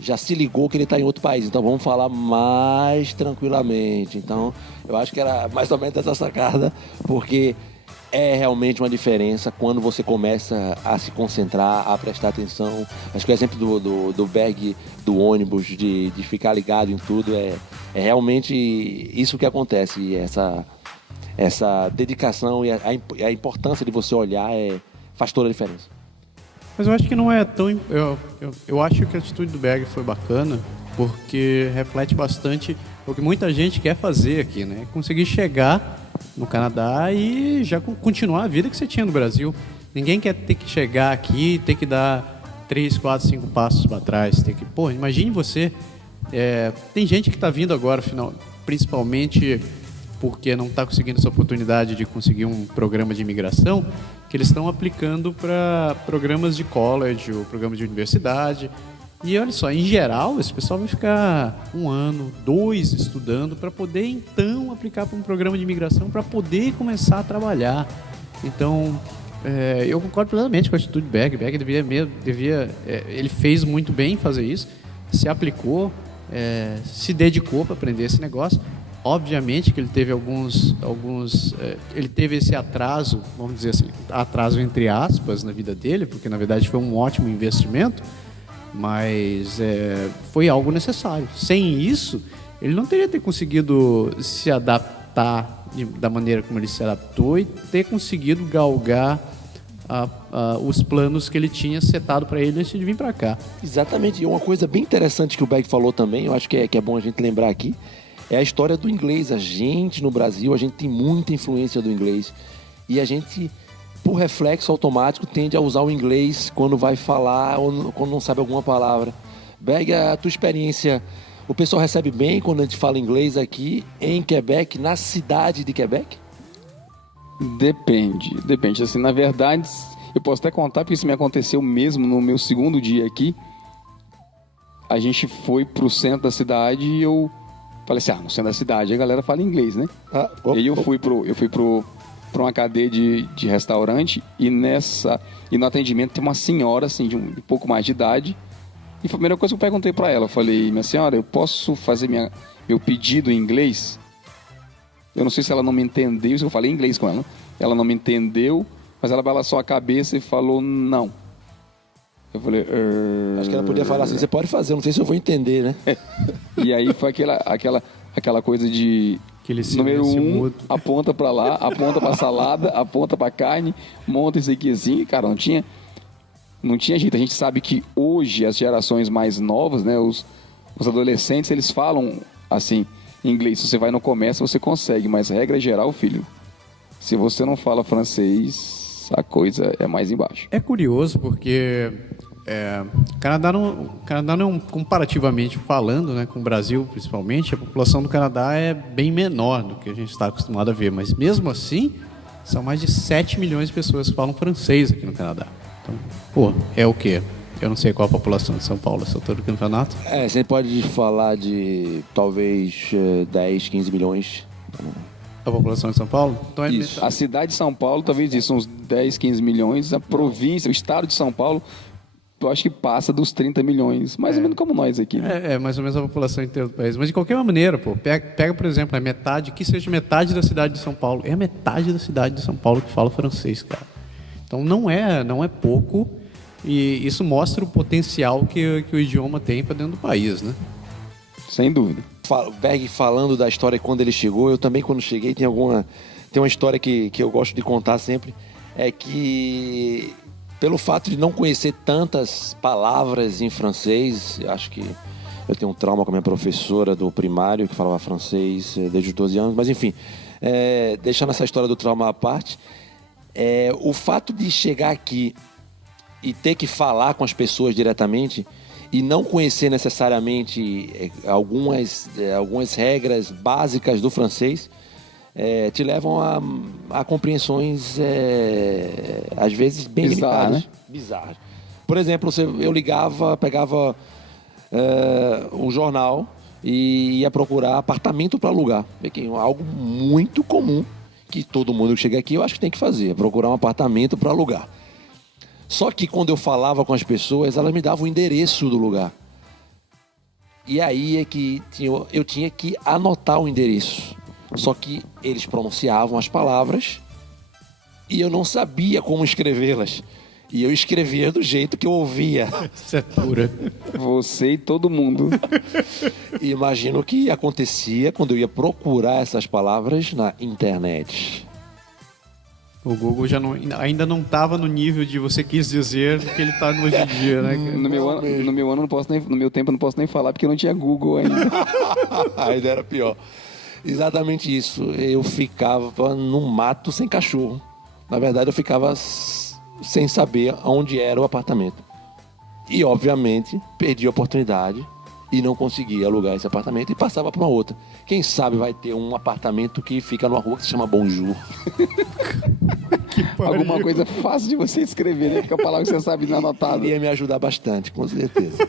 já se ligou que ele está em outro país, então vamos falar mais tranquilamente. Então eu acho que era mais ou menos essa sacada, porque é realmente uma diferença quando você começa a se concentrar, a prestar atenção. Acho que o exemplo do Berg, do ônibus, de ficar ligado em tudo, é realmente isso que acontece. E essa dedicação e a importância de você olhar faz toda a diferença. Mas eu acho que não é tão... Eu acho que a atitude do Berg foi bacana, porque reflete bastante o que muita gente quer fazer aqui, né? Conseguir chegar no Canadá e já continuar a vida que você tinha no Brasil. Ninguém quer ter que chegar aqui e ter que dar 3, 4, 5 passos para trás. Imagine você... tem gente que está vindo agora, principalmente porque não está conseguindo essa oportunidade de conseguir um programa de imigração, que eles estão aplicando para programas de college ou programas de universidade. E olha só, em geral, esse pessoal vai ficar 1 ano, 2 estudando para poder então aplicar para um programa de imigração para poder começar a trabalhar. Então, eu concordo plenamente com a atitude do Berg. Berg ele fez muito bem fazer isso, se aplicou, se dedicou para aprender esse negócio. Obviamente que ele teve ele teve esse atraso, vamos dizer assim, atraso entre aspas na vida dele, porque na verdade foi um ótimo investimento, mas foi algo necessário. Sem isso, ele não teria conseguido se adaptar da maneira como ele se adaptou e ter conseguido galgar os planos que ele tinha setado para ele antes de vir para cá. Exatamente, e uma coisa bem interessante que o Berg falou também, eu acho que é bom a gente lembrar aqui, é a história do inglês. A gente, no Brasil, a gente tem muita influência do inglês. E a gente, por reflexo automático, tende a usar o inglês quando vai falar ou quando não sabe alguma palavra. Berg, a tua experiência, o pessoal recebe bem quando a gente fala inglês aqui em Quebec, na cidade de Quebec? Depende. Assim, na verdade, eu posso até contar, porque isso me aconteceu mesmo no meu segundo dia aqui. A gente foi pro centro da cidade e eu falei assim, no centro da cidade a galera fala inglês, né? E aí eu fui pro uma cadeia de restaurante e no atendimento tem uma senhora, assim, de um pouco mais de idade. E a primeira coisa que eu perguntei pra ela, eu falei, minha senhora, eu posso fazer meu pedido em inglês? Eu não sei se ela não me entendeu, eu falei em inglês com ela. Ela não me entendeu, mas ela balançou a cabeça e falou não. Eu falei... Acho que ela podia falar assim, você pode fazer, não sei se eu vou entender, né? E aí foi aquela coisa de... Número 1, aponta pra lá, aponta pra salada, aponta pra carne, monta isso aqui assim. Cara, não tinha jeito. A gente sabe que hoje as gerações mais novas, né, os adolescentes, eles falam assim, inglês. Se você vai no comércio, você consegue, mas regra geral, filho, se você não fala francês, a coisa é mais embaixo. É curioso porque o Canadá não, comparativamente falando, né, com o Brasil principalmente, a população do Canadá é bem menor do que a gente está acostumado a ver, mas mesmo assim são mais de 7 milhões de pessoas que falam francês aqui no Canadá. Então, é o quê? Eu não sei qual a população de São Paulo essa altura do campeonato. Você pode falar de talvez 10, 15 milhões. A população de São Paulo? Então isso. A cidade de São Paulo, talvez isso, uns 10, 15 milhões. A província, o estado de São Paulo, eu acho que passa dos 30 milhões. Mais ou menos como nós aqui, né? É mais ou menos a população inteira do país. Mas de qualquer maneira, pega, por exemplo, a metade, que seja metade da cidade de São Paulo. É a metade da cidade de São Paulo que fala francês, cara. Então não é pouco. E isso mostra o potencial que o idioma tem para dentro do país, né? Sem dúvida. Berg falando da história quando ele chegou, eu também quando cheguei tem uma história que eu gosto de contar sempre, é que pelo fato de não conhecer tantas palavras em francês, acho que eu tenho um trauma com a minha professora do primário que falava francês desde os 12 anos, mas enfim, deixando essa história do trauma à parte, o fato de chegar aqui e ter que falar com as pessoas diretamente e não conhecer necessariamente algumas regras básicas do francês te levam a compreensões às vezes bem limitadas, né? Bizarras. Por exemplo, eu pegava um jornal e ia procurar apartamento para alugar, algo muito comum que todo mundo que chega aqui eu acho que tem que fazer, procurar um apartamento para alugar. Só que quando eu falava com as pessoas, elas me davam o endereço do lugar. E aí é que eu tinha que anotar o endereço. Só que eles pronunciavam as palavras e eu não sabia como escrevê-las. E eu escrevia do jeito que eu ouvia. Isso é pura. Você e todo mundo. E imagino o que acontecia quando eu ia procurar essas palavras na internet. O Google ainda não estava no nível de você quis dizer que ele está hoje em dia, né? No meu ano não posso nem, no meu tempo eu não posso nem falar porque não tinha Google ainda. Ainda era pior. Exatamente isso. Eu ficava num mato sem cachorro. Na verdade, eu ficava sem saber onde era o apartamento. E, obviamente, perdi a oportunidade e não consegui alugar esse apartamento e passava para uma outra. Quem sabe vai ter um apartamento que fica numa rua que se chama Bonjour. Alguma coisa fácil de você escrever, né? Porque a palavra que você sabe anotada. Iria me ajudar bastante, com certeza.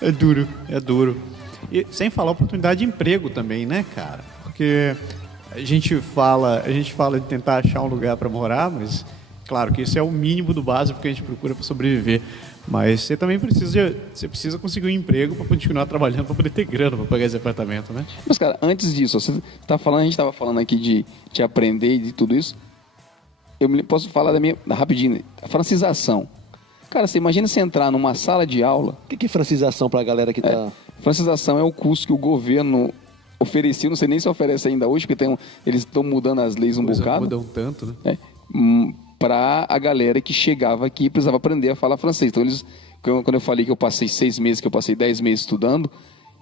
É duro, é duro. E sem falar oportunidade de emprego também, né, cara? Porque a gente fala de tentar achar um lugar para morar, mas claro que isso é o mínimo do básico que a gente procura para sobreviver. Mas você também precisa conseguir um emprego para continuar trabalhando, para poder ter grana para pagar esse apartamento, né? Mas, cara, antes disso, a gente estava falando aqui de aprender e de tudo isso. Posso falar rapidinho, a francização. Cara, você imagina você entrar numa sala de aula. O que é francização para a galera que tá... Francização é o curso que o governo oferecia, não sei nem se oferece ainda hoje, porque eles estão mudando as leis um bocado. Mudam tanto, né? Para a galera que chegava aqui e precisava aprender a falar francês. Então, quando eu falei que eu passei 6 meses, que eu passei 10 meses estudando,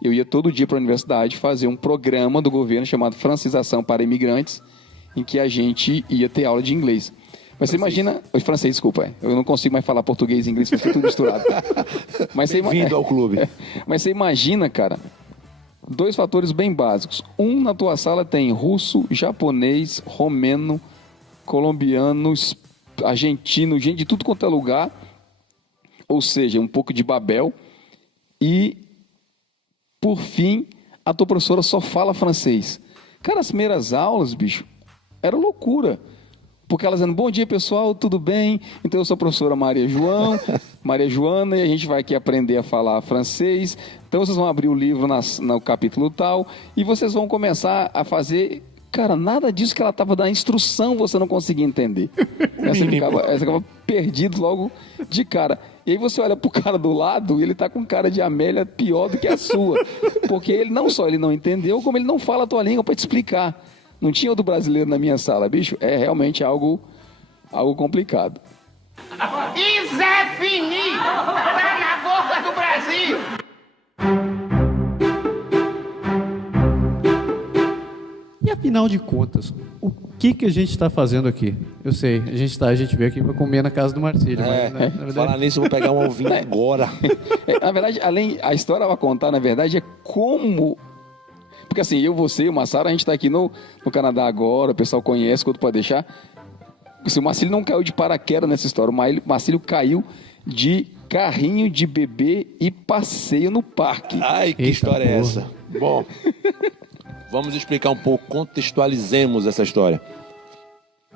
eu ia todo dia para a universidade fazer um programa do governo chamado Francização para Imigrantes, em que a gente ia ter aula de inglês. Mas você imagina... Francês, desculpa. Eu não consigo mais falar português e inglês, porque é tudo misturado. Bem-vindo ao clube. Mas você imagina, cara, 2 fatores bem básicos. Na tua sala tem russo, japonês, romeno, colombiano, argentino, gente de tudo quanto é lugar. Ou seja, um pouco de Babel. E, por fim, a tua professora só fala francês. Cara, as primeiras aulas, bicho, era loucura. Porque elas dizendo, bom dia pessoal, tudo bem? Então eu sou a professora Maria Joana, e a gente vai aqui aprender a falar francês. Então vocês vão abrir o livro no capítulo tal, e vocês vão começar a fazer... Cara, nada disso que ela estava dando instrução você não conseguia entender. Você ficava perdido logo de cara. E aí você olha pro cara do lado e ele tá com cara de Amélia pior do que a sua. Porque ele não só ele não entendeu, como ele não fala a tua língua para te explicar. Não tinha outro brasileiro na minha sala, bicho. É realmente algo complicado. E Zé Fini tá na boca do Brasil. E afinal de contas, o que a gente está fazendo aqui? Eu sei, a gente veio aqui para comer na casa do Marcílio. Mas, na verdade... Falar nisso, eu vou pegar um ovinho agora. Na verdade, a história vai contar, na verdade, é como... Porque assim, você e o Massaro, a gente está aqui no Canadá agora, o pessoal conhece, quanto pode deixar. O Marcílio não caiu de paraquedas nessa história, o Marcílio caiu de carrinho de bebê e passeio no parque. Ai, que história é essa? Bom, vamos explicar um pouco, contextualizemos essa história.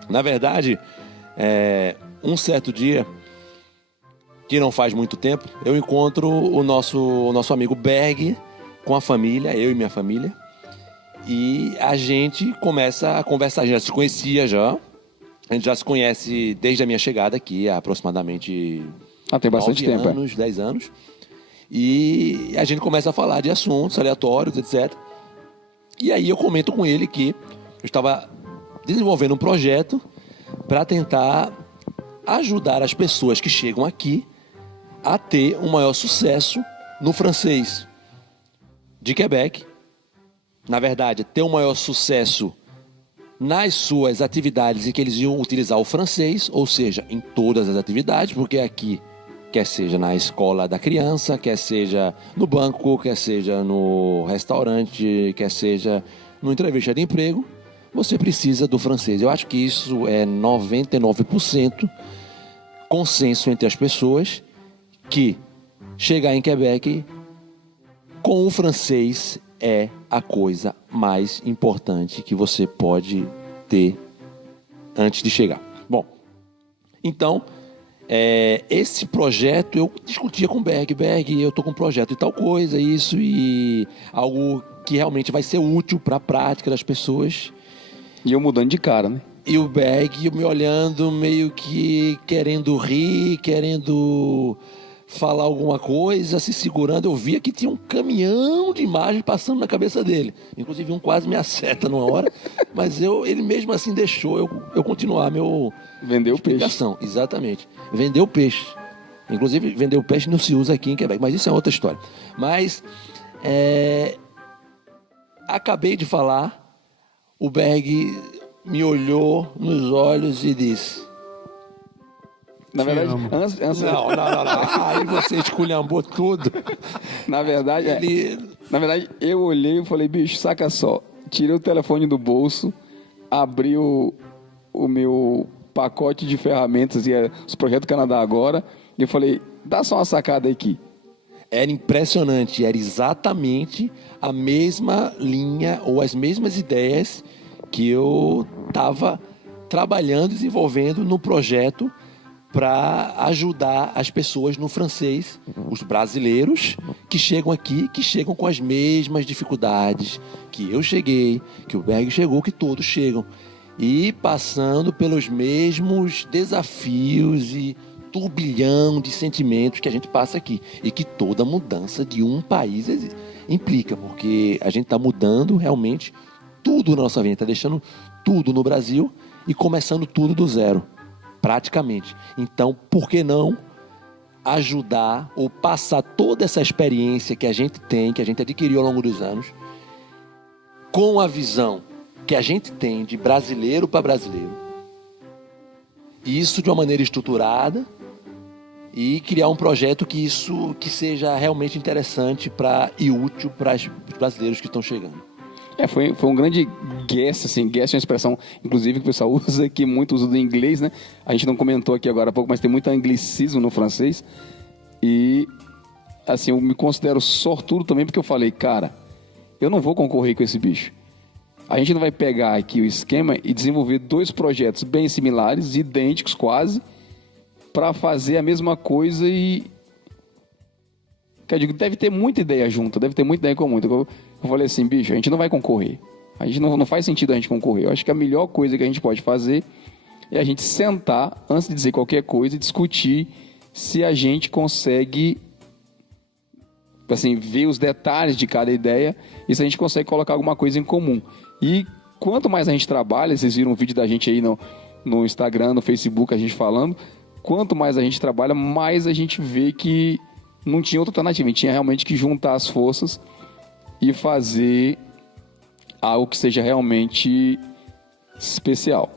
Na verdade, um certo dia, que não faz muito tempo, eu encontro o nosso amigo Berg com a família, eu e minha família. E a gente começa a conversar, a gente já se conhecia já. A gente já se conhece desde a minha chegada aqui, há aproximadamente tem bastante tempo, 10 anos. E a gente começa a falar de assuntos aleatórios, etc. E aí eu comento com ele que eu estava desenvolvendo um projeto para tentar ajudar as pessoas que chegam aqui a ter um maior sucesso no francês de Quebec. Na verdade, ter um maior sucesso nas suas atividades em que eles iam utilizar o francês, ou seja, em todas as atividades, porque aqui, quer seja na escola da criança, quer seja no banco, quer seja no restaurante, quer seja numa entrevista de emprego, você precisa do francês. Eu acho que isso é 99% consenso entre as pessoas, que chegar em Quebec com o francês é a coisa mais importante que você pode ter antes de chegar. Bom, então, esse projeto eu discutia com o Berg, eu estou com um projeto de tal coisa, isso, e algo que realmente vai ser útil para a prática das pessoas. E eu mudando de cara, né? E o Berg me olhando meio que querendo rir, querendo falar alguma coisa, se segurando. Eu via que tinha um caminhão de imagens passando na cabeça dele. Inclusive um quase me acerta numa hora, mas ele mesmo assim deixou eu continuar meu... Vendeu o peixe. Explicação, exatamente. Vendeu o peixe. Inclusive, vender o peixe não se usa aqui em Quebec, mas isso é outra história. Mas, acabei de falar, o Berg me olhou nos olhos e disse... Na verdade, antes... Não. Aí você esculhambou tudo. Na verdade, eu olhei e falei, bicho, saca só. Tirei o telefone do bolso, abri o meu pacote de ferramentas e os projetos Canadá Agora, e eu falei, dá só uma sacada aqui. Era impressionante, era exatamente a mesma linha ou as mesmas ideias que eu estava trabalhando, desenvolvendo no projeto para ajudar as pessoas no francês, os brasileiros que chegam aqui, que chegam com as mesmas dificuldades que eu cheguei, que o Berg chegou, que todos chegam, e passando pelos mesmos desafios e turbilhão de sentimentos que a gente passa aqui, e que toda mudança de um país implica, porque a gente está mudando realmente tudo na nossa vida, está deixando tudo no Brasil e começando tudo do zero, praticamente. Então, por que não ajudar ou passar toda essa experiência que a gente tem, que a gente adquiriu ao longo dos anos, com a visão que a gente tem de brasileiro para brasileiro, e isso de uma maneira estruturada, e criar um projeto que seja realmente interessante e útil para os brasileiros que estão chegando. Foi um grande guess, assim, guess é uma expressão, inclusive, que o pessoal usa, que muito usa do inglês, né? A gente não comentou aqui agora há pouco, mas tem muito anglicismo no francês. E, assim, eu me considero sortudo também, porque eu falei, cara, eu não vou concorrer com esse bicho. A gente não vai pegar aqui o esquema e desenvolver 2 projetos bem similares, idênticos quase, para fazer a mesma coisa e... Eu digo, deve ter muita ideia junto, deve ter muita ideia comum. Então, eu falei assim, bicho, a gente não vai concorrer. A gente não faz sentido a gente concorrer. Eu acho que a melhor coisa que a gente pode fazer é a gente sentar, antes de dizer qualquer coisa, e discutir se a gente consegue, assim, ver os detalhes de cada ideia e se a gente consegue colocar alguma coisa em comum. E quanto mais a gente trabalha, vocês viram um vídeo da gente aí no Instagram, no Facebook, a gente falando, quanto mais a gente trabalha, mais a gente vê que não tinha outra alternativa. A gente tinha realmente que juntar as forças e fazer algo que seja realmente especial.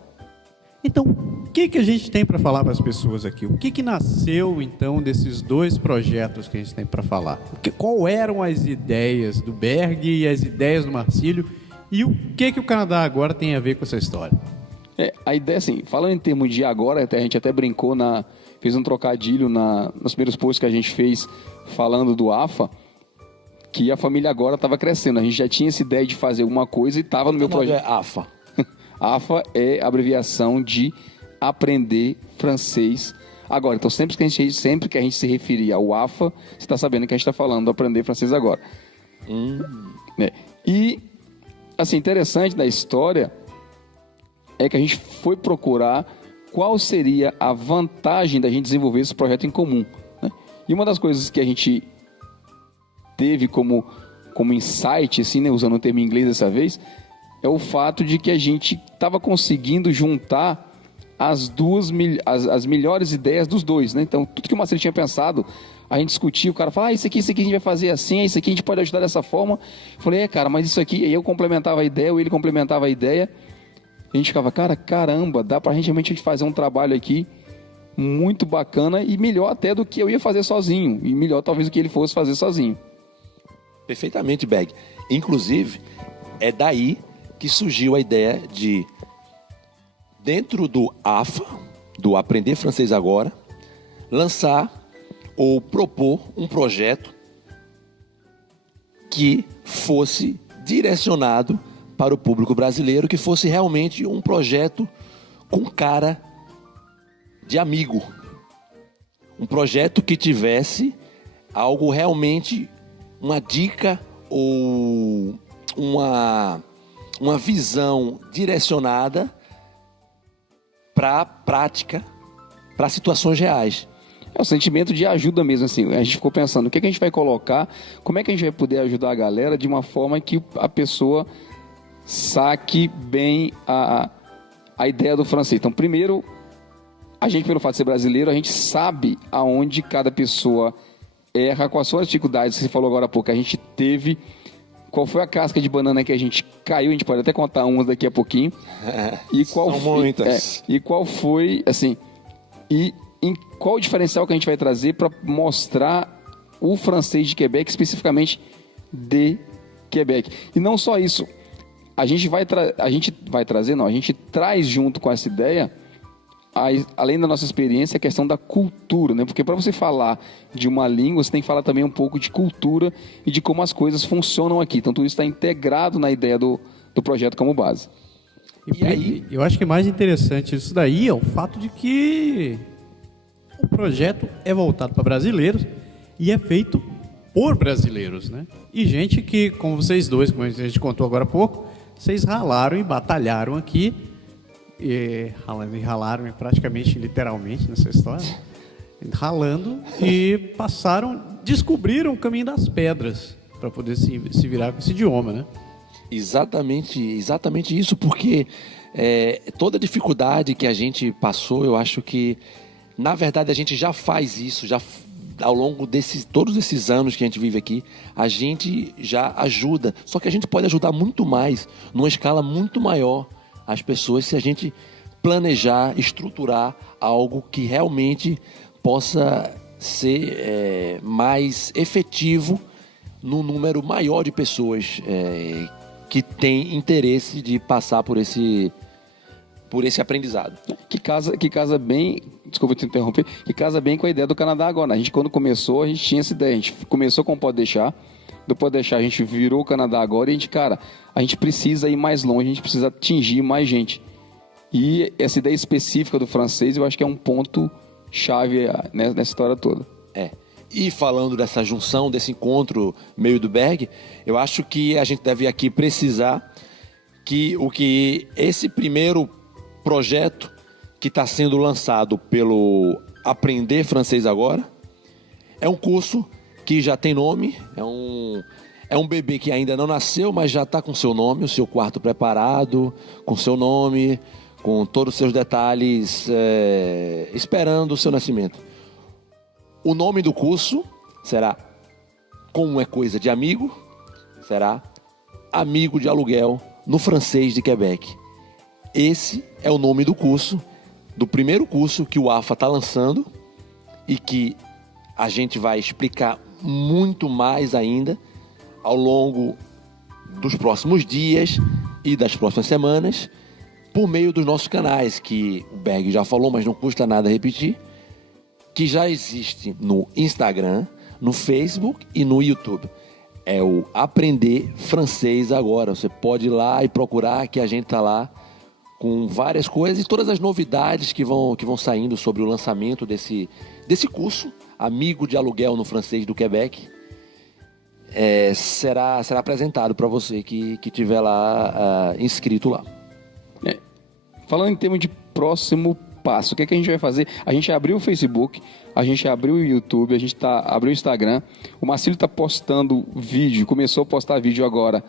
Então, o que a gente tem para falar para as pessoas aqui? O que nasceu, então, desses 2 projetos que a gente tem para falar? Qual eram as ideias do Berg e as ideias do Marcílio? E o que o Canadá Agora tem a ver com essa história? A ideia, assim, falando em termos de agora, a gente até brincou, fez um trocadilho nos primeiros posts que a gente fez falando do AFA, que a família agora estava crescendo. A gente já tinha essa ideia de fazer alguma coisa e estava no meu projeto. É AFA. AFA é a abreviação de Aprender Francês Agora. Então, sempre que a gente se referir ao AFA, você está sabendo que a gente está falando do Aprender Francês Agora. E, assim, interessante da história é que a gente foi procurar qual seria a vantagem da gente desenvolver esse projeto em comum, né? E uma das coisas que a gente teve como insight, assim, né, usando o termo em inglês dessa vez, é o fato de que a gente estava conseguindo juntar as melhores ideias dos 2, né? Então, tudo que o Marcelo tinha pensado, a gente discutia, o cara fala, isso aqui a gente vai fazer assim, isso aqui a gente pode ajudar dessa forma. Eu falei, cara, mas isso aqui... Aí eu complementava a ideia, ou ele complementava a ideia. A gente ficava, caramba, dá pra gente realmente fazer um trabalho aqui muito bacana e melhor até do que eu ia fazer sozinho. E melhor talvez do que ele fosse fazer sozinho. Perfeitamente, Berg. Inclusive, é daí que surgiu a ideia de, dentro do AFA, do Aprender Francês Agora, lançar ou propor um projeto que fosse direcionado para o público brasileiro, que fosse realmente um projeto com cara de amigo. Um projeto que tivesse algo realmente, uma dica ou uma visão direcionada para a prática, para situações reais. É o sentimento de ajuda mesmo, assim. A gente ficou pensando, o que a gente vai colocar, como é que a gente vai poder ajudar a galera de uma forma que a pessoa saque bem a ideia do francês. Então, primeiro, a gente, pelo fato de ser brasileiro, a gente sabe aonde cada pessoa erra, quais são as dificuldades que você falou agora há pouco, a gente teve, qual foi a casca de banana que a gente caiu, a gente pode até contar umas daqui a pouquinho. E qual São muitas. E qual foi, assim, e em qual o diferencial que a gente vai trazer para mostrar o francês de Quebec, especificamente de Quebec. E não só isso, a gente traz junto com essa ideia, além da nossa experiência, a questão da cultura, né? Porque para você falar de uma língua, você tem que falar também um pouco de cultura e de como as coisas funcionam aqui. Então, tudo isso está integrado na ideia do projeto como base. E aí, eu acho que mais interessante disso daí é o fato de que o projeto é voltado para brasileiros e é feito por brasileiros, né? E gente que, como vocês dois, como a gente contou agora há pouco, vocês ralaram e batalharam aqui, e ralaram praticamente literalmente nessa história, ralando e descobriram o caminho das pedras para poder se virar com esse idioma, né? Exatamente isso, porque toda a dificuldade que a gente passou, eu acho que, na verdade, a gente já faz isso, ao longo todos esses anos que a gente vive aqui, a gente já ajuda, só que a gente pode ajudar muito mais, numa escala muito maior, as pessoas, se a gente planejar, estruturar algo que realmente possa ser mais efetivo num número maior de pessoas que tem interesse de passar por esse aprendizado. Que casa bem, desculpa te interromper, que casa bem com a ideia do Canadá agora. A gente, quando começou, a gente tinha essa ideia. A gente começou com o Pode Deixar, do Pode Deixar a gente virou o Canadá agora e a gente precisa ir mais longe, a gente precisa atingir mais gente. E essa ideia específica do francês, eu acho que é um ponto chave nessa história toda. E falando dessa junção, desse encontro meio do Berg, eu acho que a gente deve aqui precisar que esse primeiro projeto que está sendo lançado pelo Aprender Francês Agora é um curso que já tem nome, é um bebê que ainda não nasceu, mas já está com seu nome, o seu quarto preparado, com seu nome, com todos os seus detalhes, esperando o seu nascimento. O nome do curso será Como é Coisa de Amigo, será Amigo de Aluguel no Francês de Quebec. Esse é o nome do curso, do primeiro curso que o AFA está lançando e que a gente vai explicar muito mais ainda ao longo dos próximos dias e das próximas semanas por meio dos nossos canais, que o Berg já falou, mas não custa nada repetir, que já existe no Instagram, no Facebook e no YouTube. É o Aprender Francês Agora. Você pode ir lá e procurar, que a gente está lá com várias coisas e todas as novidades que vão saindo sobre o lançamento desse curso, Amigo de Aluguel no Francês do Quebec, será apresentado para você que estiver lá inscrito lá. Falando em termos de próximo passo, o que a gente vai fazer? A gente abriu o Facebook, a gente abriu o YouTube, a gente abriu o Instagram. O Marcílio está postando vídeo, começou a postar vídeo agora,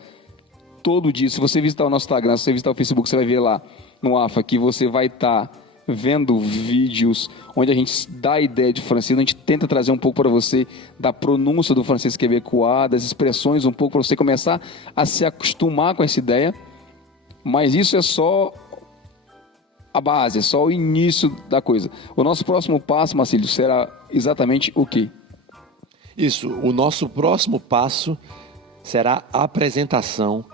todo dia. Se você visitar o nosso Instagram, se você visitar o Facebook, você vai ver lá no AFA que você vai estar vendo vídeos onde a gente dá a ideia de francês, a gente tenta trazer um pouco para você da pronúncia do francês quebecois, das expressões um pouco para você começar a se acostumar com essa ideia. Mas isso é só a base, é só o início da coisa. O nosso próximo passo, Marcílio, será exatamente o quê? Isso, o nosso próximo passo será a apresentação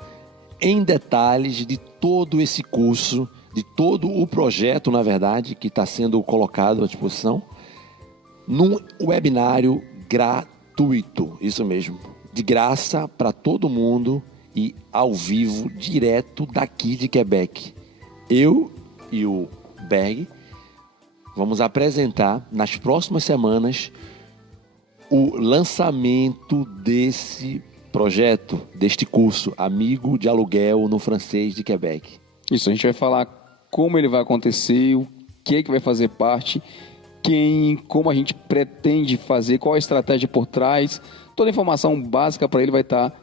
em detalhes de todo esse curso, de todo o projeto, na verdade, que está sendo colocado à disposição, num webinário gratuito, isso mesmo, de graça para todo mundo e ao vivo, direto daqui de Quebec. Eu e o Berg vamos apresentar nas próximas semanas o lançamento desse projeto, deste curso, Amigo de Aluguel no Francês de Quebec. Isso, a gente vai falar como ele vai acontecer, que vai fazer parte, quem, como a gente pretende fazer, qual a estratégia por trás. Toda a informação básica para ele vai estar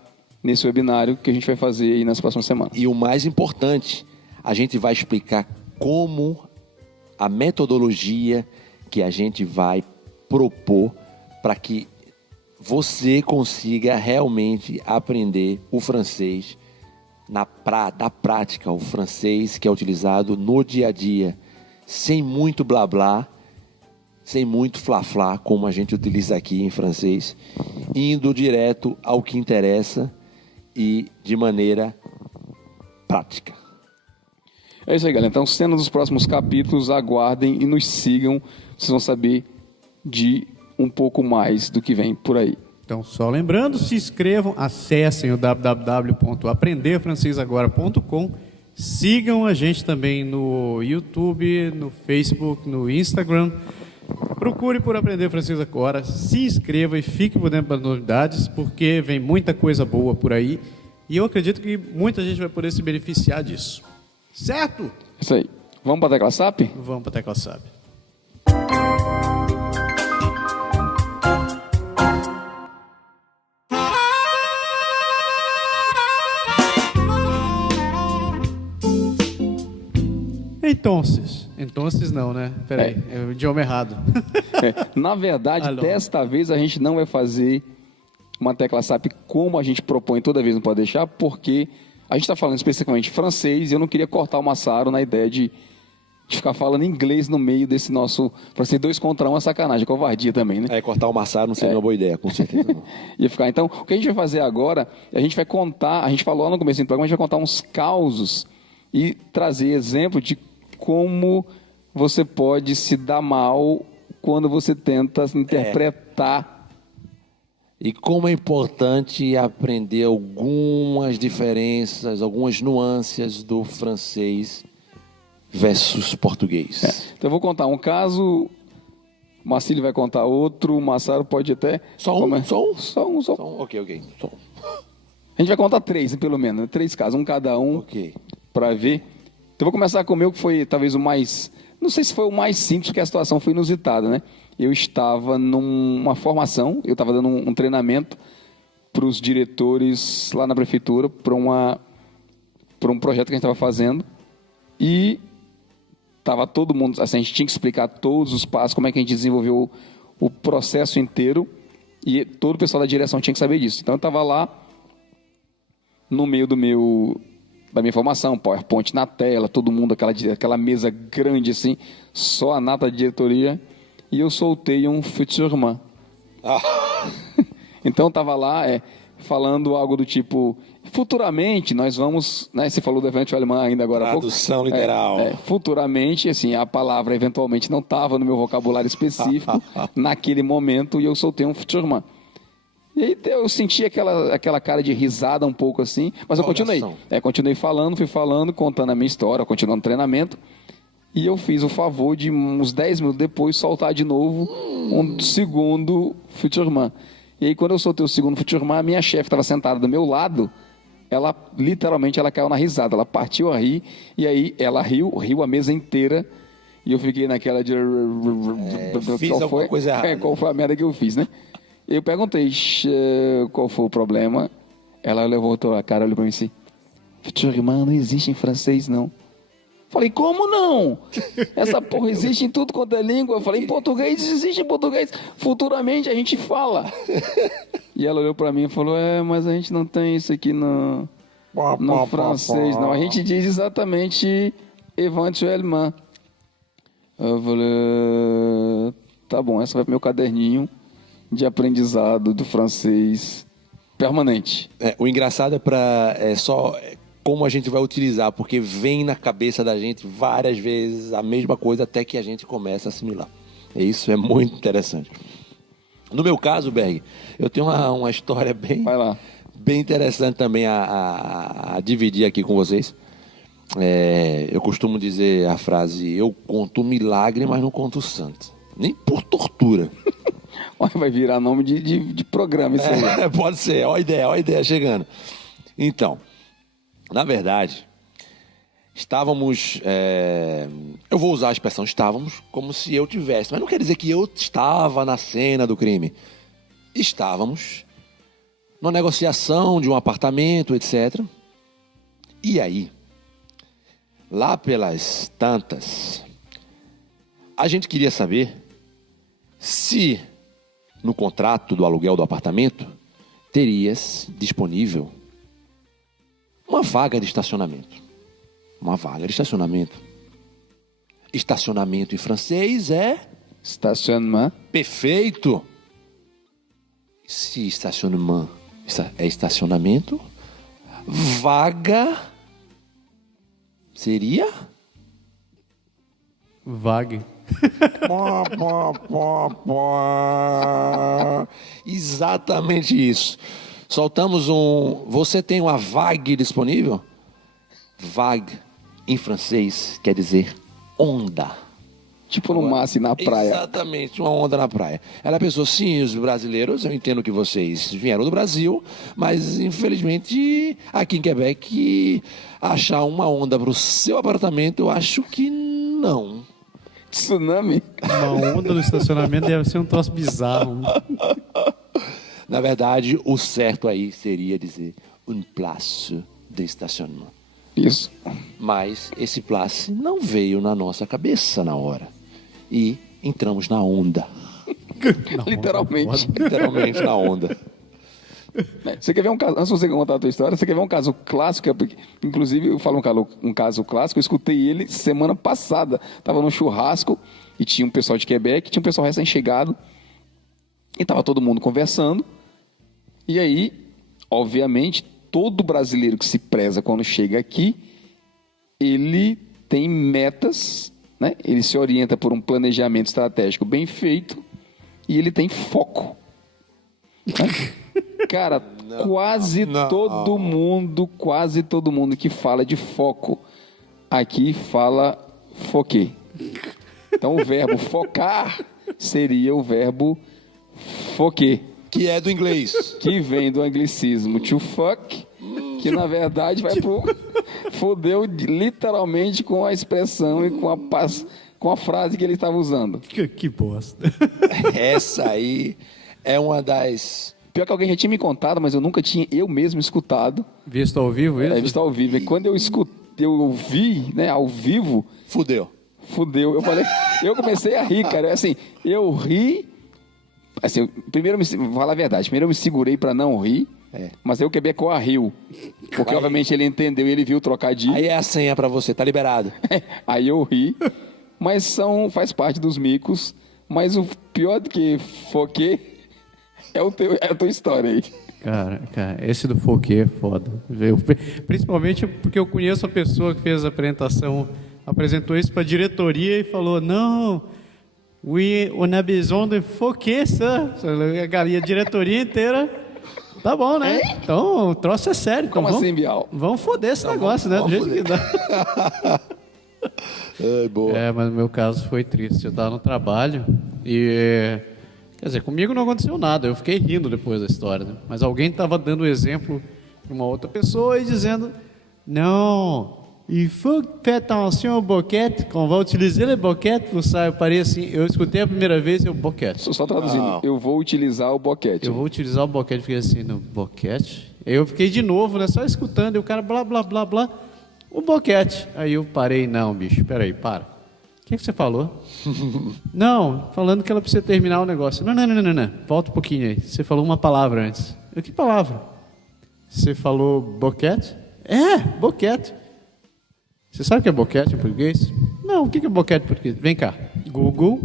nesse webinário que a gente vai fazer aí nas próximas semanas. E o mais importante, a gente vai explicar como a metodologia que a gente vai propor para que você consiga realmente aprender o francês da prática, o francês que é utilizado no dia a dia, sem muito blá blá, sem muito flá-flá, como a gente utiliza aqui em francês, indo direto ao que interessa e de maneira prática. É isso aí, galera. Então, sendo dos próximos capítulos, aguardem e nos sigam. Vocês vão saber de um pouco mais do que vem por aí. Então, só lembrando, se inscrevam, acessem o www.aprenderfrancesagora.com, sigam a gente também no YouTube, no Facebook, no Instagram. Procure por Aprender Francês Agora, se inscreva e fique por dentro das novidades, porque vem muita coisa boa por aí e eu acredito que muita gente vai poder se beneficiar disso. Certo? Isso aí. Vamos para a tecla SAP? Vamos para a tecla SAP. Entonces não, né? Peraí, é o idioma errado. Na verdade, Alô. Desta vez a gente não vai fazer uma tecla SAP como a gente propõe toda vez, não pode deixar, porque a gente está falando especificamente francês e eu não queria cortar o Massaro na ideia de ficar falando inglês no meio desse nosso... Francês 2 contra 1 é sacanagem, covardia também, né? Cortar o Massaro não seria uma boa ideia, com certeza não. Ia ficar. Então, o que a gente vai fazer agora, a gente vai contar, a gente falou lá no começo do programa, a gente vai contar uns causos e trazer exemplo de como você pode se dar mal quando você tenta interpretar. E como é importante aprender algumas diferenças, algumas nuances do francês versus português. Então eu vou contar um caso, o Marcílio vai contar outro, o Massaro pode até... Só um? Só um. Ok. Só um. A gente vai contar 3, pelo menos, 3 casos, um cada um, Ok. para ver. Então eu vou começar com o meu, que foi talvez o mais... Não sei se foi o mais simples, porque a situação foi inusitada, né? Eu estava numa formação, eu estava dando um treinamento para os diretores lá na prefeitura, para um projeto que a gente estava fazendo, e estava todo mundo, assim, a gente tinha que explicar todos os passos, como é que a gente desenvolveu o processo inteiro, e todo o pessoal da direção tinha que saber disso. Então eu estava lá, no meio da minha formação, PowerPoint na tela, todo mundo, aquela mesa grande assim, só a nata da diretoria, e eu soltei um futurement. Então eu estava lá falando algo do tipo, futuramente nós vamos, né, você falou do evento alemão ainda agora há pouco. Tradução literal. Futuramente, assim, a palavra eventualmente não estava no meu vocabulário específico naquele momento, e eu soltei um futurement. E aí eu senti aquela cara de risada um pouco assim, mas eu continuei. Continuei falando, fui falando, contando a minha história, continuando o treinamento. E eu fiz o favor de, uns 10 minutos depois, soltar de novo um segundo futurement. E aí, quando eu soltei o segundo futurement, a minha chefe estava sentada do meu lado, ela literalmente caiu na risada, ela partiu a rir, e aí ela riu a mesa inteira, e eu fiquei naquela de... Fiz alguma coisa errada. Qual foi a merda que eu fiz, né? Eu perguntei qual foi o problema. Ela levantou a cara, olhou pra mim assim: futurement não existe em francês, não. Falei, como não? Essa porra existe em tudo quanto é língua. Eu falei, em português existe em português. Futuramente a gente fala. E ela olhou pra mim e falou, mas a gente não tem isso aqui no francês, não. A gente diz exatamente éventuellement. Eu falei, tá bom, essa vai pro meu caderninho de aprendizado do francês permanente. O engraçado é só como a gente vai utilizar, porque vem na cabeça da gente várias vezes a mesma coisa até que a gente começa a assimilar. E isso é muito interessante. No meu caso, Berg, eu tenho uma história bem interessante também a dividir aqui com vocês. Eu costumo dizer a frase, eu conto milagre, mas não conto santo. Nem por tortura. Vai virar nome de programa isso aí. Pode ser, olha a ideia chegando. Então, na verdade, estávamos Eu vou usar a expressão estávamos como se eu tivesse, mas não quer dizer que eu estava na cena do crime. Estávamos numa negociação de um apartamento, etc. E aí, lá pelas tantas, a gente queria saber se no contrato do aluguel do apartamento terias disponível uma vaga de estacionamento. Uma vaga de estacionamento. Estacionamento em francês é... Stationnement. Perfeito. Se estacionamento é estacionamento, vaga seria... Vague. Exatamente isso. Soltamos um... Você tem uma vague disponível? Vague, em francês, quer dizer onda. Tipo no mar, assim, na praia. Exatamente, uma onda na praia. Ela pensou, sim, os brasileiros, eu entendo que vocês vieram do Brasil, mas infelizmente aqui em Quebec, achar uma onda para o seu apartamento, eu acho que não. Tsunami? Uma onda no estacionamento deve ser um troço bizarro. Na verdade, o certo aí seria dizer une place de estacionnement. Isso. Mas esse place não veio na nossa cabeça na hora. E entramos na onda. Literalmente. Literalmente na onda. Você quer ver um caso, antes de você contar a tua história, você quer ver um caso clássico, inclusive eu falo um caso clássico, eu escutei ele semana passada, estava num churrasco e tinha um pessoal de Quebec, tinha um pessoal recém-chegado e estava todo mundo conversando e aí, obviamente, todo brasileiro que se preza quando chega aqui, ele tem metas, né? Ele se orienta por um planejamento estratégico bem feito e ele tem foco. Né? Cara, quase todo mundo que fala de foco aqui fala foquê. Então o verbo focar seria o verbo foquê. Que é do inglês. Que vem do anglicismo to fuck, que na verdade vai pro... Fudeu literalmente com a expressão e com a frase que ele estava usando. Que bosta. Essa aí é uma das... Pior que alguém já tinha me contado, mas eu nunca tinha eu mesmo escutado. Visto ao vivo isso? Visto ao vivo. E quando eu ouvi, né, ao vivo... Fudeu. Eu falei... Eu comecei a rir, cara. Assim, eu ri... Assim, vou falar a verdade. Primeiro eu me segurei pra não rir, mas aí o Quebecois riu. Porque, obviamente, ele entendeu e ele viu o trocadilho. Aí é a senha pra você, tá liberado. Aí eu ri. Mas faz parte dos micos. Mas o pior do que foquê é a tua história aí. Cara, esse do foquê é foda. Principalmente porque eu conheço a pessoa que fez a apresentação, apresentou isso pra diretoria e falou, não... on a besoin de foquê, ça. A diretoria inteira. Tá bom, né? Então, o troço é sério. Então, Como assim, Bial? Vamos foder esse negócio, né? Do jeito que dá. Boa. Mas no meu caso foi triste. Eu tava no trabalho e... Quer dizer, comigo não aconteceu nada. Eu fiquei rindo depois da história, né? Mas alguém tava dando exemplo para uma outra pessoa e dizendo... Não... Il faut faire attention au boquete. Quand on va utiliser le boquete, eu parei assim, eu escutei a primeira vez e eu boquete. Só traduzindo, eu vou utilizar o boquete. Eu vou utilizar o boquete, fiquei assim, no boquete. Aí eu fiquei de novo, né, só escutando, e o cara blá, blá, blá, blá, o boquete. Aí eu parei, não, bicho, peraí, para. O que você falou? Não, falando que ela precisa terminar o negócio. Não, volta um pouquinho aí. Você falou uma palavra antes. Eu, que palavra? Você falou boquete? Boquete. Você sabe o que é boquete em português? Não, o que é boquete em português? Vem cá. Google,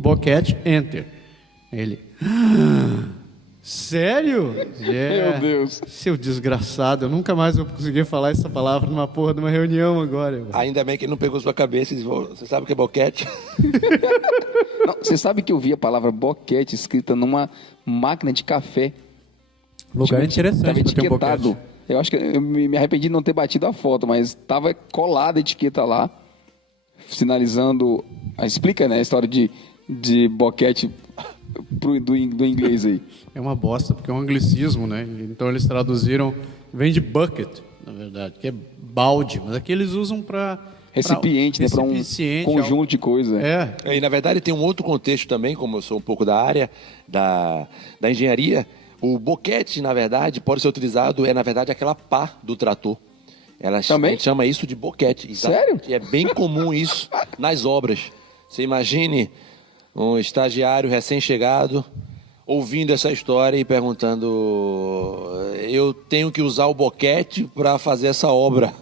boquete, enter. Ele... Sério? Meu Deus. Seu desgraçado, eu nunca mais vou conseguir falar essa palavra numa porra de uma reunião agora. Mano. Ainda bem que ele não pegou sua cabeça e disse, você sabe o que é boquete? Não, você sabe que eu vi a palavra boquete escrita numa máquina de café. Lugar interessante para ter etiquetado. Eu acho que eu me arrependi de não ter batido a foto, mas estava colada a etiqueta lá, sinalizando... Explica, né, a história de boquete do inglês aí. É uma bosta, porque é um anglicismo, né? Então eles traduziram... Vem de bucket, na verdade, que é balde. Mas aqui eles usam para recipiente, né? Para um recipiente, conjunto de coisas. É. E, na verdade, tem um outro contexto também, como eu sou um pouco da área da engenharia. O boquete, na verdade, pode ser utilizado, na verdade, aquela pá do trator. Também? A gente chama isso de boquete. Sério? E é bem comum isso nas obras. Você imagine um estagiário recém-chegado ouvindo essa história e perguntando: eu tenho que usar o boquete para fazer essa obra.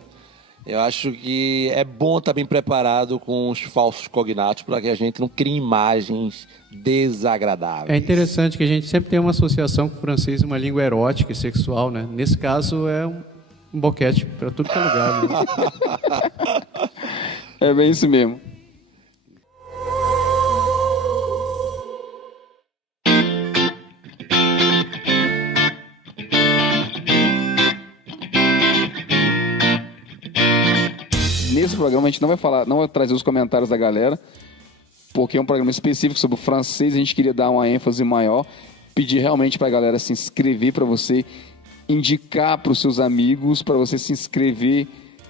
Eu acho que é bom estar bem preparado com os falsos cognatos para que a gente não crie imagens desagradáveis. É interessante que a gente sempre tem uma associação com o francês, uma língua erótica e sexual, né? Nesse caso é um boquete para tudo que é lugar. Né? É bem isso mesmo. Nesse programa a gente não vai trazer os comentários da galera, porque é um programa específico sobre o francês, a gente queria dar uma ênfase maior, pedir realmente para a galera se inscrever, para você indicar para os seus amigos, para você se inscrever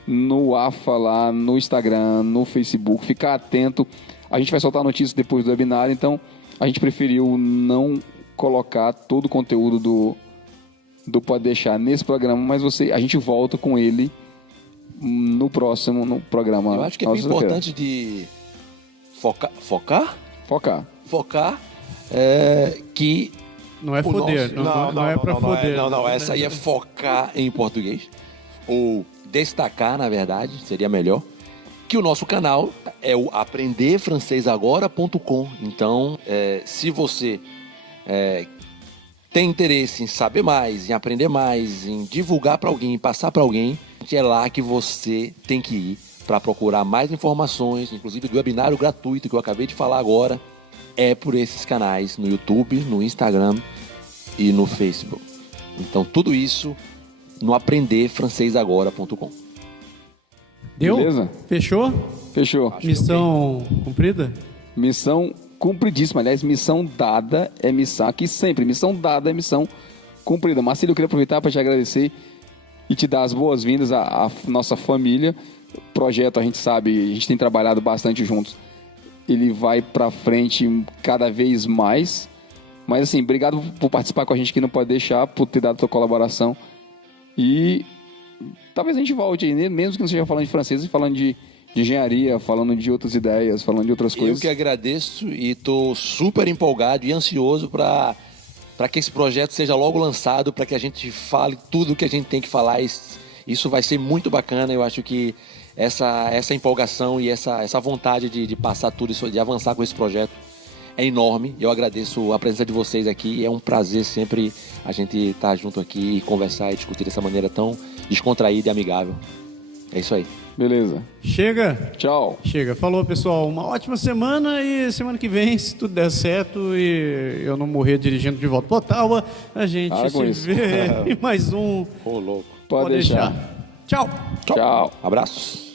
no AFA lá, no Instagram, no Facebook, ficar atento. A gente vai soltar notícias depois do webinar, então a gente preferiu não colocar todo o conteúdo do Pode Deixar nesse programa, mas a gente volta com ele no próximo programa. Eu acho que é bem importante de focar que não é foder, não é para foder. Não, essa aí é focar em português, ou destacar, na verdade, seria melhor, que o nosso canal é o aprenderfrancesagora.com. Então, se você tem interesse em saber mais, em aprender mais, em divulgar para alguém, passar para alguém, é lá que você tem que ir para procurar mais informações, inclusive do webinário gratuito que eu acabei de falar agora, é por esses canais no YouTube, no Instagram e no Facebook. Então, tudo isso no aprenderfrancesagora.com. Deu? Beleza? Fechou? Fechou. Missão cumprida? Missão cumpridíssima. Aliás, missão dada é missão. Aqui sempre, missão dada é missão cumprida. Marcílio, eu queria aproveitar para te agradecer e te dar as boas-vindas à nossa família. O projeto, a gente sabe, a gente tem trabalhado bastante juntos. Ele vai para frente cada vez mais. Mas, assim, obrigado por participar com a gente aqui, não Pode Deixar, por ter dado a tua colaboração. E talvez a gente volte aí, mesmo que não seja falando de francês, falando de engenharia, falando de outras ideias, falando de outras coisas. Eu que agradeço e estou super empolgado e ansioso para que esse projeto seja logo lançado, para que a gente fale tudo o que a gente tem que falar. Isso vai ser muito bacana. Eu acho que essa empolgação e essa vontade de passar tudo isso, de avançar com esse projeto é enorme. Eu agradeço a presença de vocês aqui. É um prazer sempre a gente estar junto aqui e conversar e discutir dessa maneira tão descontraída e amigável. É isso aí. Beleza. Chega. Tchau. Chega. Falou, pessoal. Uma ótima semana e semana que vem, se tudo der certo e eu não morrer dirigindo de volta para Ottawa, a gente se vê em mais um Ô, louco. Pode deixar. Tchau. Tchau. Abraços.